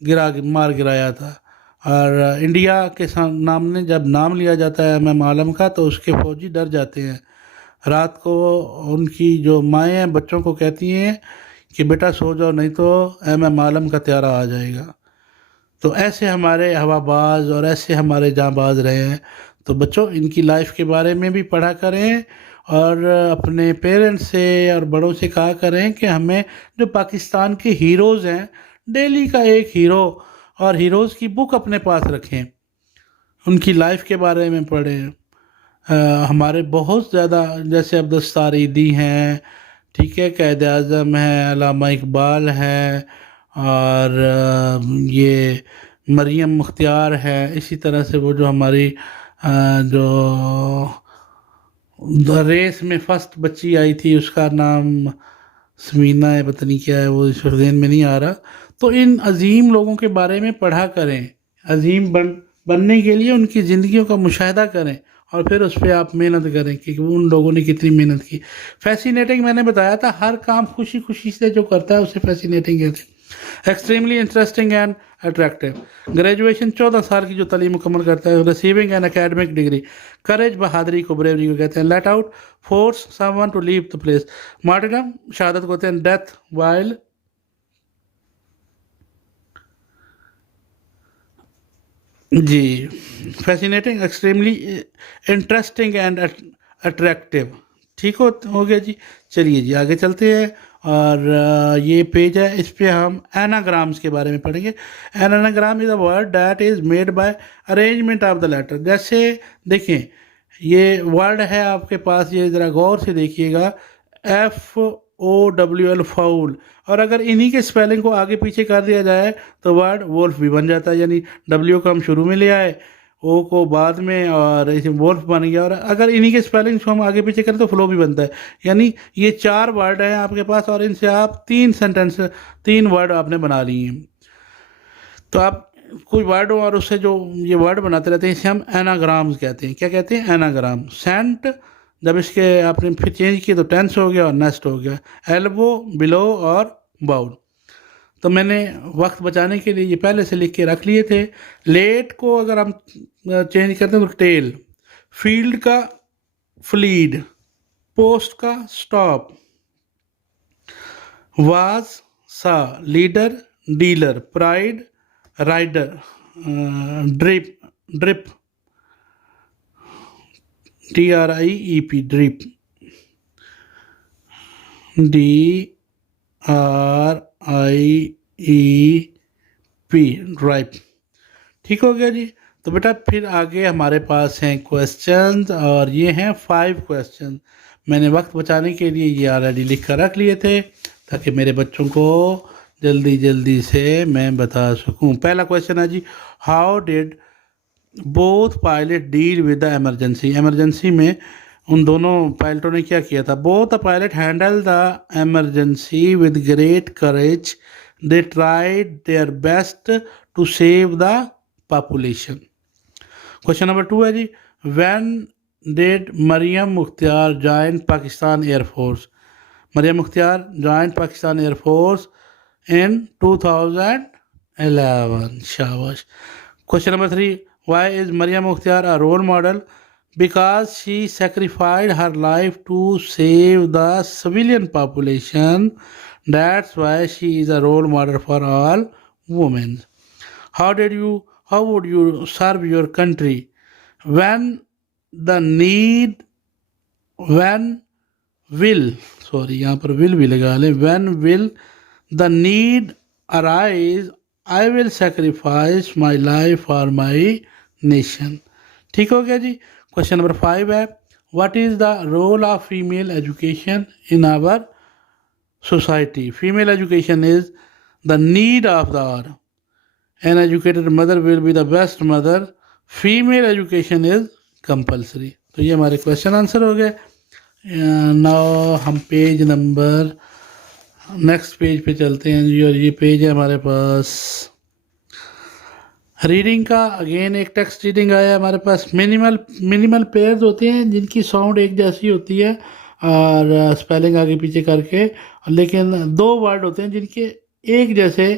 گرایا تھا. اور انڈیا کے نام نے جب نام لیا جاتا ہے ایم عالم کا تو اس کے فوجی ڈر جاتے ہیں. رات کو ان کی جو مائیں ہیں بچوں کو کہتی ہیں کہ بیٹا سو جاؤ نہیں تو ایم عالم کا طیارہ آ جائے گا. تو ایسے ہمارے ہوا باز اور ایسے ہمارے جاں باز رہے ہیں. تو بچوں ان کی لائف کے بارے میں بھی پڑھا کریں اور اپنے پیرنٹس سے اور بڑوں سے کہا کریں کہ ہمیں جو پاکستان کے ہیروز ہیں ڈیلی کا ایک ہیرو اور ہیروز کی بک اپنے پاس رکھیں، ان کی لائف کے بارے میں پڑھیں. ہمارے بہت زیادہ جیسے عبدالستار ایدھی ہیں، ٹھیک ہے، قائد اعظم ہیں، علامہ اقبال ہیں، اور یہ مریم مختار ہے. اسی طرح سے وہ جو ہماری جو ریس میں فرسٹ بچی آئی تھی اس کا نام سمینہ ہے، پتہ نہیں کیا ہے، وہ اس وقت ذہن میں نہیں آ رہا. تو ان عظیم لوگوں کے بارے میں پڑھا کریں، عظیم بننے کے لیے ان کی زندگیوں کا مشاہدہ کریں اور پھر اس پہ آپ محنت کریں کہ ان لوگوں نے کتنی محنت کی. فیسینیٹنگ میں نے بتایا تھا، ہر کام خوشی خوشی سے جو کرتا ہے اسے فیسینیٹنگ کہتے ہیں. Extremely interesting and attractive. Graduation 14 سال کی جو تعلیم مکمل کرتا ہے. Receiving an academic degree. Courage بہادری کو، بریوری کو کہتے ہیں. Let out force someone to leave the place. Martyrdom شہادت کو کہتے ہیں. ڈیتھ وائل جی fascinating, extremely interesting and attractive. ٹھیک ہو گیا جی. چلیے جی آگے چلتے ہیں. اور یہ پیج ہے، اس پہ ہم ایناگرامز کے بارے میں پڑھیں گے. Anagram is a word that is made by arrangement of the letter. جیسے دیکھیں یہ ورڈ ہے آپ کے پاس، یہ ذرا غور سے دیکھیے گا، FOWL فاؤل، اور اگر انہی کے سپیلنگ کو آگے پیچھے کر دیا جائے تو ورڈ وولف بھی بن جاتا ہے. یعنی W کو ہم شروع میں لے آئے، او کو بعد میں، اور اسے وولف بن گیا. اور اگر انہی کے سپیلنگ کو ہم آگے پیچھے کریں تو فلو بھی بنتا ہے. یعنی یہ 4 ورڈ ہیں آپ کے پاس اور ان سے آپ 3 ورڈ آپ نے بنا لیے ہیں. تو آپ کوئی ورڈ ہو اور اس سے جو یہ ورڈ بناتے رہتے ہیں اسے ہم ایناگرامز کہتے ہیں. کیا کہتے ہیں؟ ایناگرام. سینٹ جب اس کے آپ نے پھر چینج کیے تو ٹینس ہو گیا اور نیسٹ ہو گیا. ایلبو، بلو اور باؤل. تو میں نے وقت بچانے کے لیے یہ پہلے سے لکھ کے رکھ لیے تھے. لیٹ کو اگر ہم چینج کرتے ہیں تو ٹیل. فیلڈ کا فلیڈ. پوسٹ کا stop. Was saw. Leader dealer. Pride rider. Drip DRIEP drip. DRIEP ڈرائپ. ٹھیک ہو گیا جی. تو بیٹا پھر آگے ہمارے پاس ہیں کویسچنز، اور یہ ہیں 5 کویسچن. میں نے وقت بچانے کے لیے یہ آلریڈی لکھ کر رکھ لیے تھے تاکہ میرے بچوں کو جلدی سے میں بتا سکوں. پہلا کویسچن ہے جی، how did both pilot deal with the emergency. Emergency میں ان دونوں پائلٹوں نے کیا کیا تھا؟ Both the pilot handle the emergency with great courage. They tried their best to save the population. Question number 2 ہے جی، when did Maryam Mukhtar join Pakistan air force. Maryam Mukhtar join Pakistan air force in 2011. شاباش. Question number 3. Why is Maryam Mukhtar a role model? Because she sacrificed her life to save the civilian population. That's why she is a role model for all women. How would you serve your country when یہاں پر will بھی لگا لیں. When will the need arise, I will sacrifice my life for my nation. ٹھیک ہو گیا جی. Question number 5 ہے، what is the role of female education in our society? Female education is the need of the hour. An educated mother will be the best mother. Female education is compulsory. تو یہ ہمارے question answer ہو گئے. Now ہم page number next page پہ چلتے ہیں جی. اور یہ پیج ہے ہمارے پاس ریڈنگ کا. اگین ایک ٹیکسٹ ریڈنگ آیا ہے ہمارے پاس. منیمل پیئرز ہوتے ہیں جن کی ساؤنڈ ایک جیسی ہوتی ہے اور اسپیلنگ آگے پیچھے کر کے، لیکن 2 ورڈ ہوتے ہیں جن کے ایک جیسے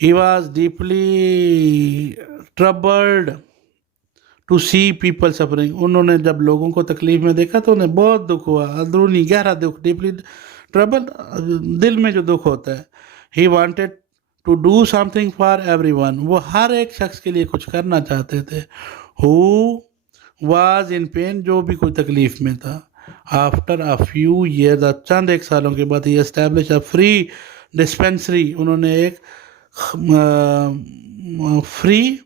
He was deeply troubled to see people suffering. انہوں نے جب لوگوں کو تکلیف میں دیکھا تو انہیں بہت دکھ ہوا, اندرونی گہرا دکھ, ڈیپلی ٹربل, دل میں جو دکھ ہوتا ہے. He wanted to do something for everyone, وہ ہر ایک شخص کے لیے کچھ کرنا چاہتے تھے. ہو واز ان پین, جو بھی کوئی تکلیف میں تھا. آفٹر اے فیو ایئرز, چند ایک سالوں کے بعد, ہی اسٹیبلش اے فری ڈسپینسری, انہوں نے ایک فری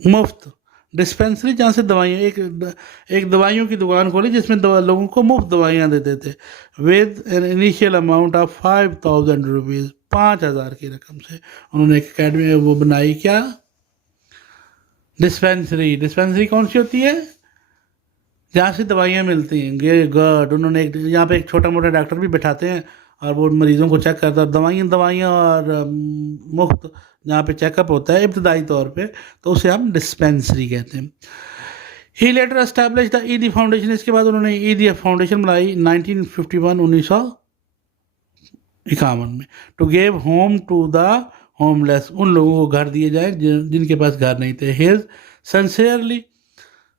مفت ڈسپینسری, جہاں سے دوائیاں, ایک دوائیوں کی دکان کھولی جس میں لوگوں کو مفت دوائیاں دیتے تھے. With an initial amount of 5,000 rupees, 5,000 کی رقم سے انہوں نے ایک اکیڈمی وہ بنائی. کیا ڈسپینسری, ڈسپینسری کون سی ہوتی ہے؟ جہاں سے دوائیاں ملتی ہیں. گڈ. انہوں نے یہاں پہ ایک چھوٹا موٹا ڈاکٹر بھی بٹھاتے ہیں اور وہ مریضوں کو چیک کرتا ہے. دوائیاں اور مفت جہاں پہ چیک اپ ہوتا ہے ابتدائی طور پہ, تو اسے ہم ڈسپینسری کہتے ہیں. ہی لیٹر اسٹیبلش دا ایدی فاؤنڈیشن, اس کے بعد انہوں نے ایدی فاؤنڈیشن بنائی 1951 1951 میں, to give home to the homeless, ان لوگوں کو گھر دیے جائیں جن کے پاس گھر نہیں تھے. His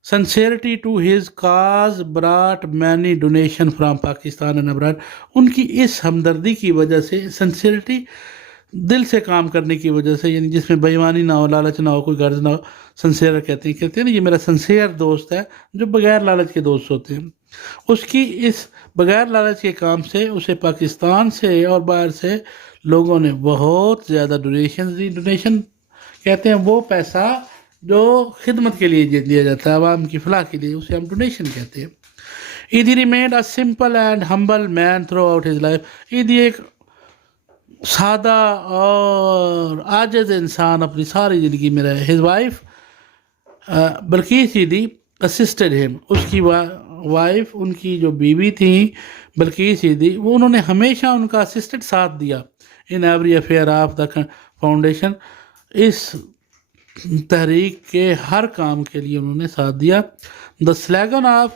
sincerity to his cause brought many donation from Pakistan and abroad, ان کی اس ہمدردی کی وجہ سے, sincerity دل سے کام کرنے کی وجہ سے, یعنی جس میں بےایمانی نہ ہو, لالچ نہ ہو, کوئی غرض نہ ہو. سنسیئر کہتے ہیں نا, یہ میرا سنسیئر دوست ہے, جو بغیر لالچ کے دوست ہوتے ہیں. اس کی اس بغیر لالچ کے کام سے اسے پاکستان سے اور باہر سے لوگوں نے بہت زیادہ ڈونیشن دی. ڈونیشن کہتے ہیں وہ پیسہ جو خدمت کے لیے دیا جاتا ہے, عوام کی فلاح کے لیے, اسے ہم ڈونیشن کہتے ہیں. Edhi remained a simple and humble man throughout his life, Edhi ایک سادہ اور عاجز انسان اپنی ساری زندگی میں رہے. ہز وائف بلقیس ایدی اسسٹڈ ہم, اس کی وائف, ان کی جو بیوی تھیں بلقیس ایدی, وہ انہوں نے ہمیشہ ان کا اسسٹڈ ساتھ دیا. In every affair of the foundation, اس تحریک کے ہر کام کے لیے انہوں نے ساتھ دیا. The slogan of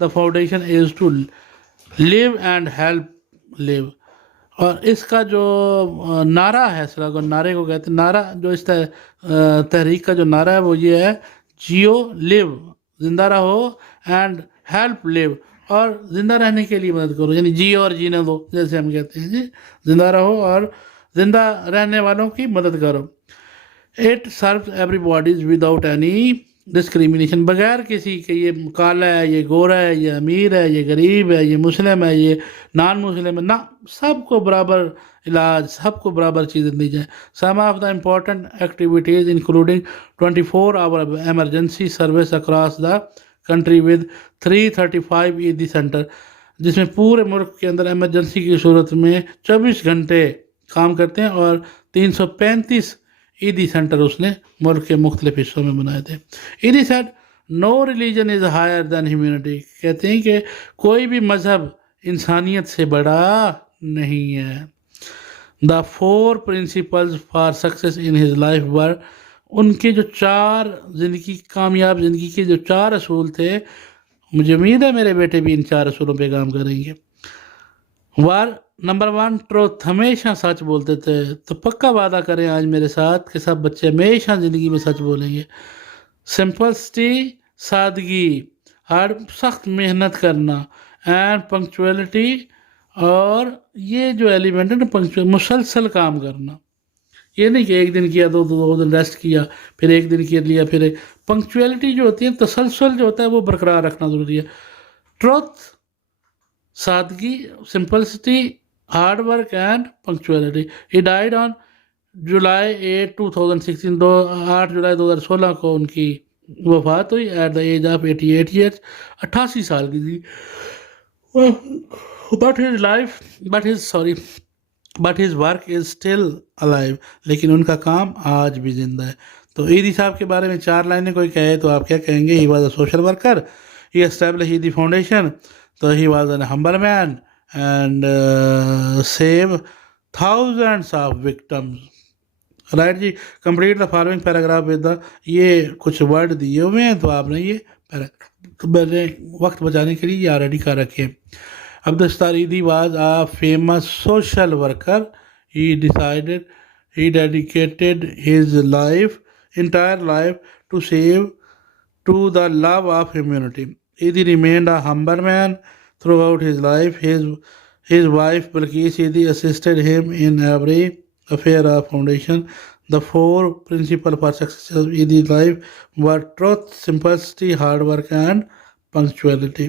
the foundation is to live and help live, اور اس کا جو نعرہ ہے, سلیگن نعرے کو کہتے ہیں, نعرہ جو اس تحریک کا جو نعرہ ہے وہ یہ ہے, جیو لیو, زندہ رہو, اینڈ ہیلپ لیو, اور زندہ رہنے کے لیے مدد کرو, یعنی جیو اور جینے دو, جیسے ہم کہتے ہیں جی, زندہ رہو اور زندہ رہنے والوں کی مدد کرو. It serves every bodies without any discrimination, بغیر کسی کے یہ کالا ہے, یہ گورا ہے, یہ امیر ہے, یہ غریب ہے, یہ مسلم ہے, یہ نان مسلم ہے, نہ, سب کو برابر علاج, سب کو برابر چیزیں دی جائیں. Some of the important activities including 24 hour emergency service across the country with 335 Edhi centre, جس میں پورے ملک کے اندر ایمرجنسی کی صورت میں 24 گھنٹے کام کرتے ہیں, اور 335 ایدی سینٹر اس نے ملک کے مختلف حصوں میں بنائے تھے. Edhi said no religion is higher than humanity, کہتے ہیں کہ کوئی بھی مذہب انسانیت سے بڑا نہیں ہے. The 4 principles for success in his life were, ان کے جو 4 کامیاب زندگی کے جو 4 اصول تھے, مجھے امید ہے میرے بیٹے بھی ان 4 اصولوں پہ کام کریں گے. نمبر 1 ٹروتھ, ہمیشہ سچ بولتے تھے. تو پکا وعدہ کریں آج میرے ساتھ کہ سب بچے ہمیشہ زندگی میں سچ بولیں گے. سمپلسٹی, سادگی, سخت محنت کرنا, اینڈ پنکچویلٹی, اور یہ جو ایلیمنٹ ہے نا, مسلسل کام کرنا. یہ نہیں کہ ایک دن کیا, 2 دن ریسٹ کیا, پھر ایک دن کر لیا, پھر پنکچویلٹی جو ہوتی ہے, تسلسل جو ہوتا ہے, وہ برقرار رکھنا ضروری ہے. ٹروتھ, سادگی, simplicity, hard work and punctuality. He died on July 8 2016, 8 جولائی 2016 کو ان کی وفات ہوئی, at the age of 88 years, 88 سال کی تھی. But his work is still alive, لیکن ان کا کام آج بھی زندہ ہے. تو ایدی صاحب کے بارے میں 4 لائنیں کوئی کہے تو آپ کیا کہیں گے؟ He was a social worker, he establish Edhi foundation, تو he was an humble man and save thousands of victims. Right جی, complete the following paragraph with the, یہ کچھ ورڈ دیے ہوئے ہیں, تو آپ نے یہ میرے وقت بچانے کے لیے یہ آلریڈی کر رکھے. Abdul Sattar Edhi was a famous social worker. He dedicated his entire life to save to the love of humanity. Idi remained a humble man throughout his life. His wife Balkis Idi assisted him in every affair of foundation. The four principles for success of Idi's life were truth, simplicity, hard work, and punctuality.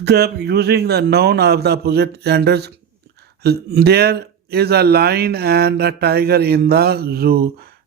them using the noun of the opposite genders. There is a lion and a tiger in the zoo.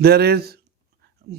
There is,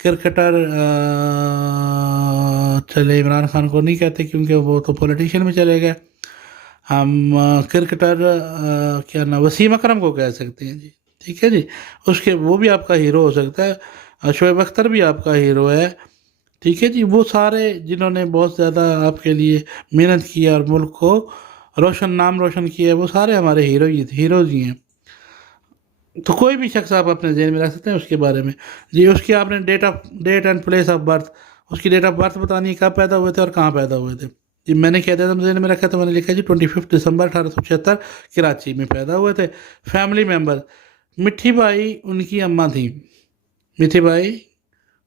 cricketer چلے عمران خان کو نہیں کہتے کیونکہ وہ تو politician میں چلے گئے. ہم کرکٹر کیا نا وسیم اکرم کو کہہ سکتے ہیں جی. ٹھیک ہے جی. اس کے وہ بھی آپ کا ہیرو ہو سکتا ہے. شعیب اختر بھی آپ کا ہیرو ہے. ٹھیک ہے جی. وہ سارے جنہوں نے بہت زیادہ آپ کے لیے محنت کی اور ملک کو نام روشن کیا ہے، وہ سارے ہمارے ہیروز ہی ہیں. تو کوئی بھی شخص آپ اپنے ذہن میں رکھ سکتے ہیں اس کے بارے میں. جی اس کی آپ نے date and place of birth, اس کی ڈیٹ آف برتھ بتانی ہے، کب پیدا ہوئے تھے اور کہاں پیدا ہوئے تھے. جی میں نے کیا ذہن میں رکھا تھا، میں نے لکھا جی 25 دسمبر 1876 کراچی میں پیدا ہوئے تھے. فیملی ممبر، مٹھی بائی ان کی اماں تھیں. Mithi Bai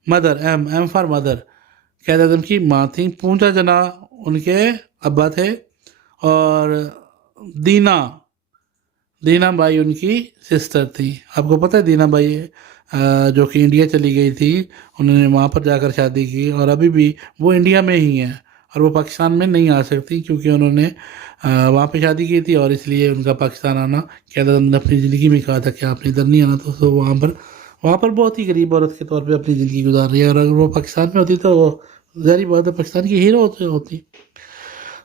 mother, M for mother, Quaid Azam کی ماں تھیں. پونچا جنا ان کے ابا تھے. اور دینا بائی ان کی سسٹر تھی. آپ کو پتہ ہے دینا بائی جو کہ انڈیا چلی گئی تھی، انہوں نے وہاں پر جا کر شادی کی اور ابھی بھی وہ انڈیا میں ہی ہیں اور وہ پاکستان میں نہیں آ سکتی کیونکہ انہوں نے وہاں پہ شادی کی تھی اور اس لیے ان کا پاکستان آنا قائد اعظم نے اپنی زندگی میں کہا تھا کہ آپ نے ادھر نہیں آنا. تو وہاں پر بہت ہی غریب عورت کے طور پہ اپنی زندگی گزار رہی ہے اور اگر وہ پاکستان میں ہوتی تو وہ ظاہری بات ہے پاکستان کی ہیرو ہوتی.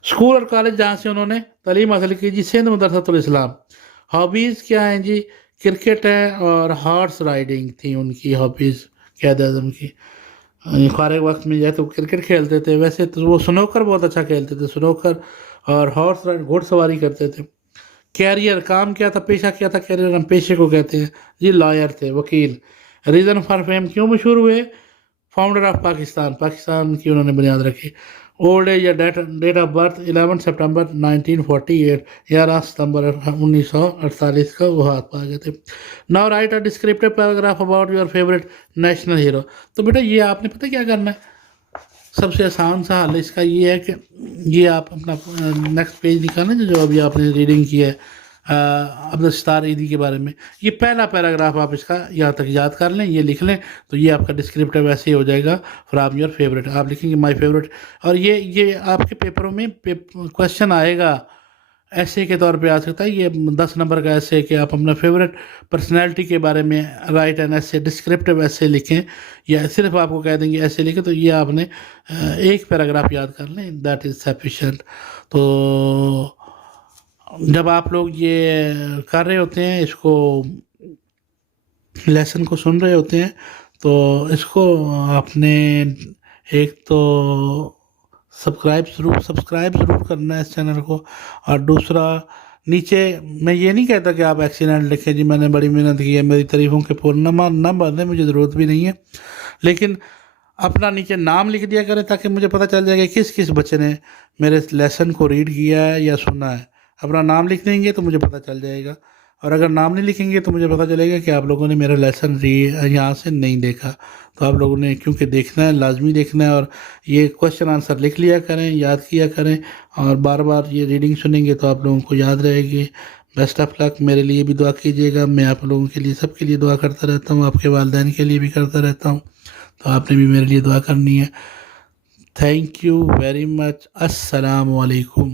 اسکول اور کالج جہاں سے انہوں نے تعلیم حاصل کی جی سندھ مدرسۃ الاسلام. ہابیز کیا ہیں جی؟ کرکٹ ہے اور ہارس رائڈنگ تھی ان کی ہابیز قائد اعظم کی. فارغ وقت میں جائے تو کرکٹ کھیلتے تھے، ویسے تو وہ سنوکر بہت اچھا کھیلتے تھے، سنوکر اور ہارس رائڈ گھوڑ سواری کرتے تھے. کیریئر کام کیا تھا، پیشہ کیا تھا، کیریئر ہم پیشے کو کہتے ہیں جی لائر تھے، وکیل. ریزن فار فیم کیوں مشہور ہوئے؟ فاؤنڈر آف پاکستان کی انہوں نے بنیاد رکھی. اولڈ ایج یا ڈیٹ آف برتھ 11 سپٹمبر 1948، 11 ستمبر 1948 کا وہ ہاتھ پا گئے تھے. Now right a descriptive paragraph about your favourite national hero. تو بیٹا یہ آپ نے پتہ کیا کرنا ہے؟ سب سے آسان سا حل اس کا یہ ہے کہ یہ آپ اپنا نیکسٹ پیج نکالیں جو ابھی آپ نے ریڈنگ کی ہے عبدالستار ایدھی کے بارے میں. یہ پہلا پیراگراف آپ اس کا یہاں تک یاد کر لیں، یہ لکھ لیں تو یہ آپ کا ڈسکرپٹیو ویسے ہی ہو جائے گا فرام یور فیوریٹ. آپ لکھیں گے مائی فیوریٹ. اور یہ آپ کے پیپروں میں کویشچن آئے گا، ایسے کے طور پہ آ سکتا ہے. یہ 10 نمبر کا ایسے کہ آپ اپنا فیوریٹ پرسنالٹی کے بارے میں رائٹ اینڈ ایسے ڈسکرپٹیو ایسے لکھیں، یا صرف آپ کو کہہ دیں گے ایسے لکھیں. تو یہ آپ نے ایک پیراگراف یاد کر لیں، دیٹ از سفیشینٹ. تو جب آپ لوگ یہ کر رہے ہوتے ہیں، اس کو لیسن کو سن رہے ہوتے ہیں، تو اس کو آپ نے ایک تو سبسکرائب ضرور کرنا ہے اس چینل کو. اور دوسرا نیچے میں یہ نہیں کہتا کہ آپ ایکسیلنٹ لکھیں جی میں نے بڑی محنت کی ہے، میری تعریفوں کے پورا نہ بھرنے مجھے ضرورت بھی نہیں ہے، لیکن اپنا نیچے نام لکھ دیا کریں تاکہ مجھے پتہ چل جائے کہ کس بچے نے میرے لیسن کو ریڈ کیا ہے یا سنا ہے. اپنا نام لکھ دیں گے تو مجھے پتہ چل جائے گا، اور اگر نام نہیں لکھیں گے تو مجھے پتہ چلے گا کہ آپ لوگوں نے میرا لیسن یہاں سے نہیں دیکھا. تو آپ لوگوں نے کیونکہ دیکھنا ہے، لازمی دیکھنا ہے، اور یہ کویشچن آنسر لکھ لیا کریں، یاد کیا کریں، اور بار بار یہ ریڈنگ سنیں گے تو آپ لوگوں کو یاد رہے گی. بیسٹ آف لک. میرے لیے بھی دعا کیجیے گا. میں آپ لوگوں کے لیے سب کے لیے دعا کرتا رہتا ہوں، آپ کے والدین کے لیے بھی کرتا رہتا ہوں، تو آپ نے بھی میرے لیے دعا کرنی ہے. Thank you very much. السلام علیکم.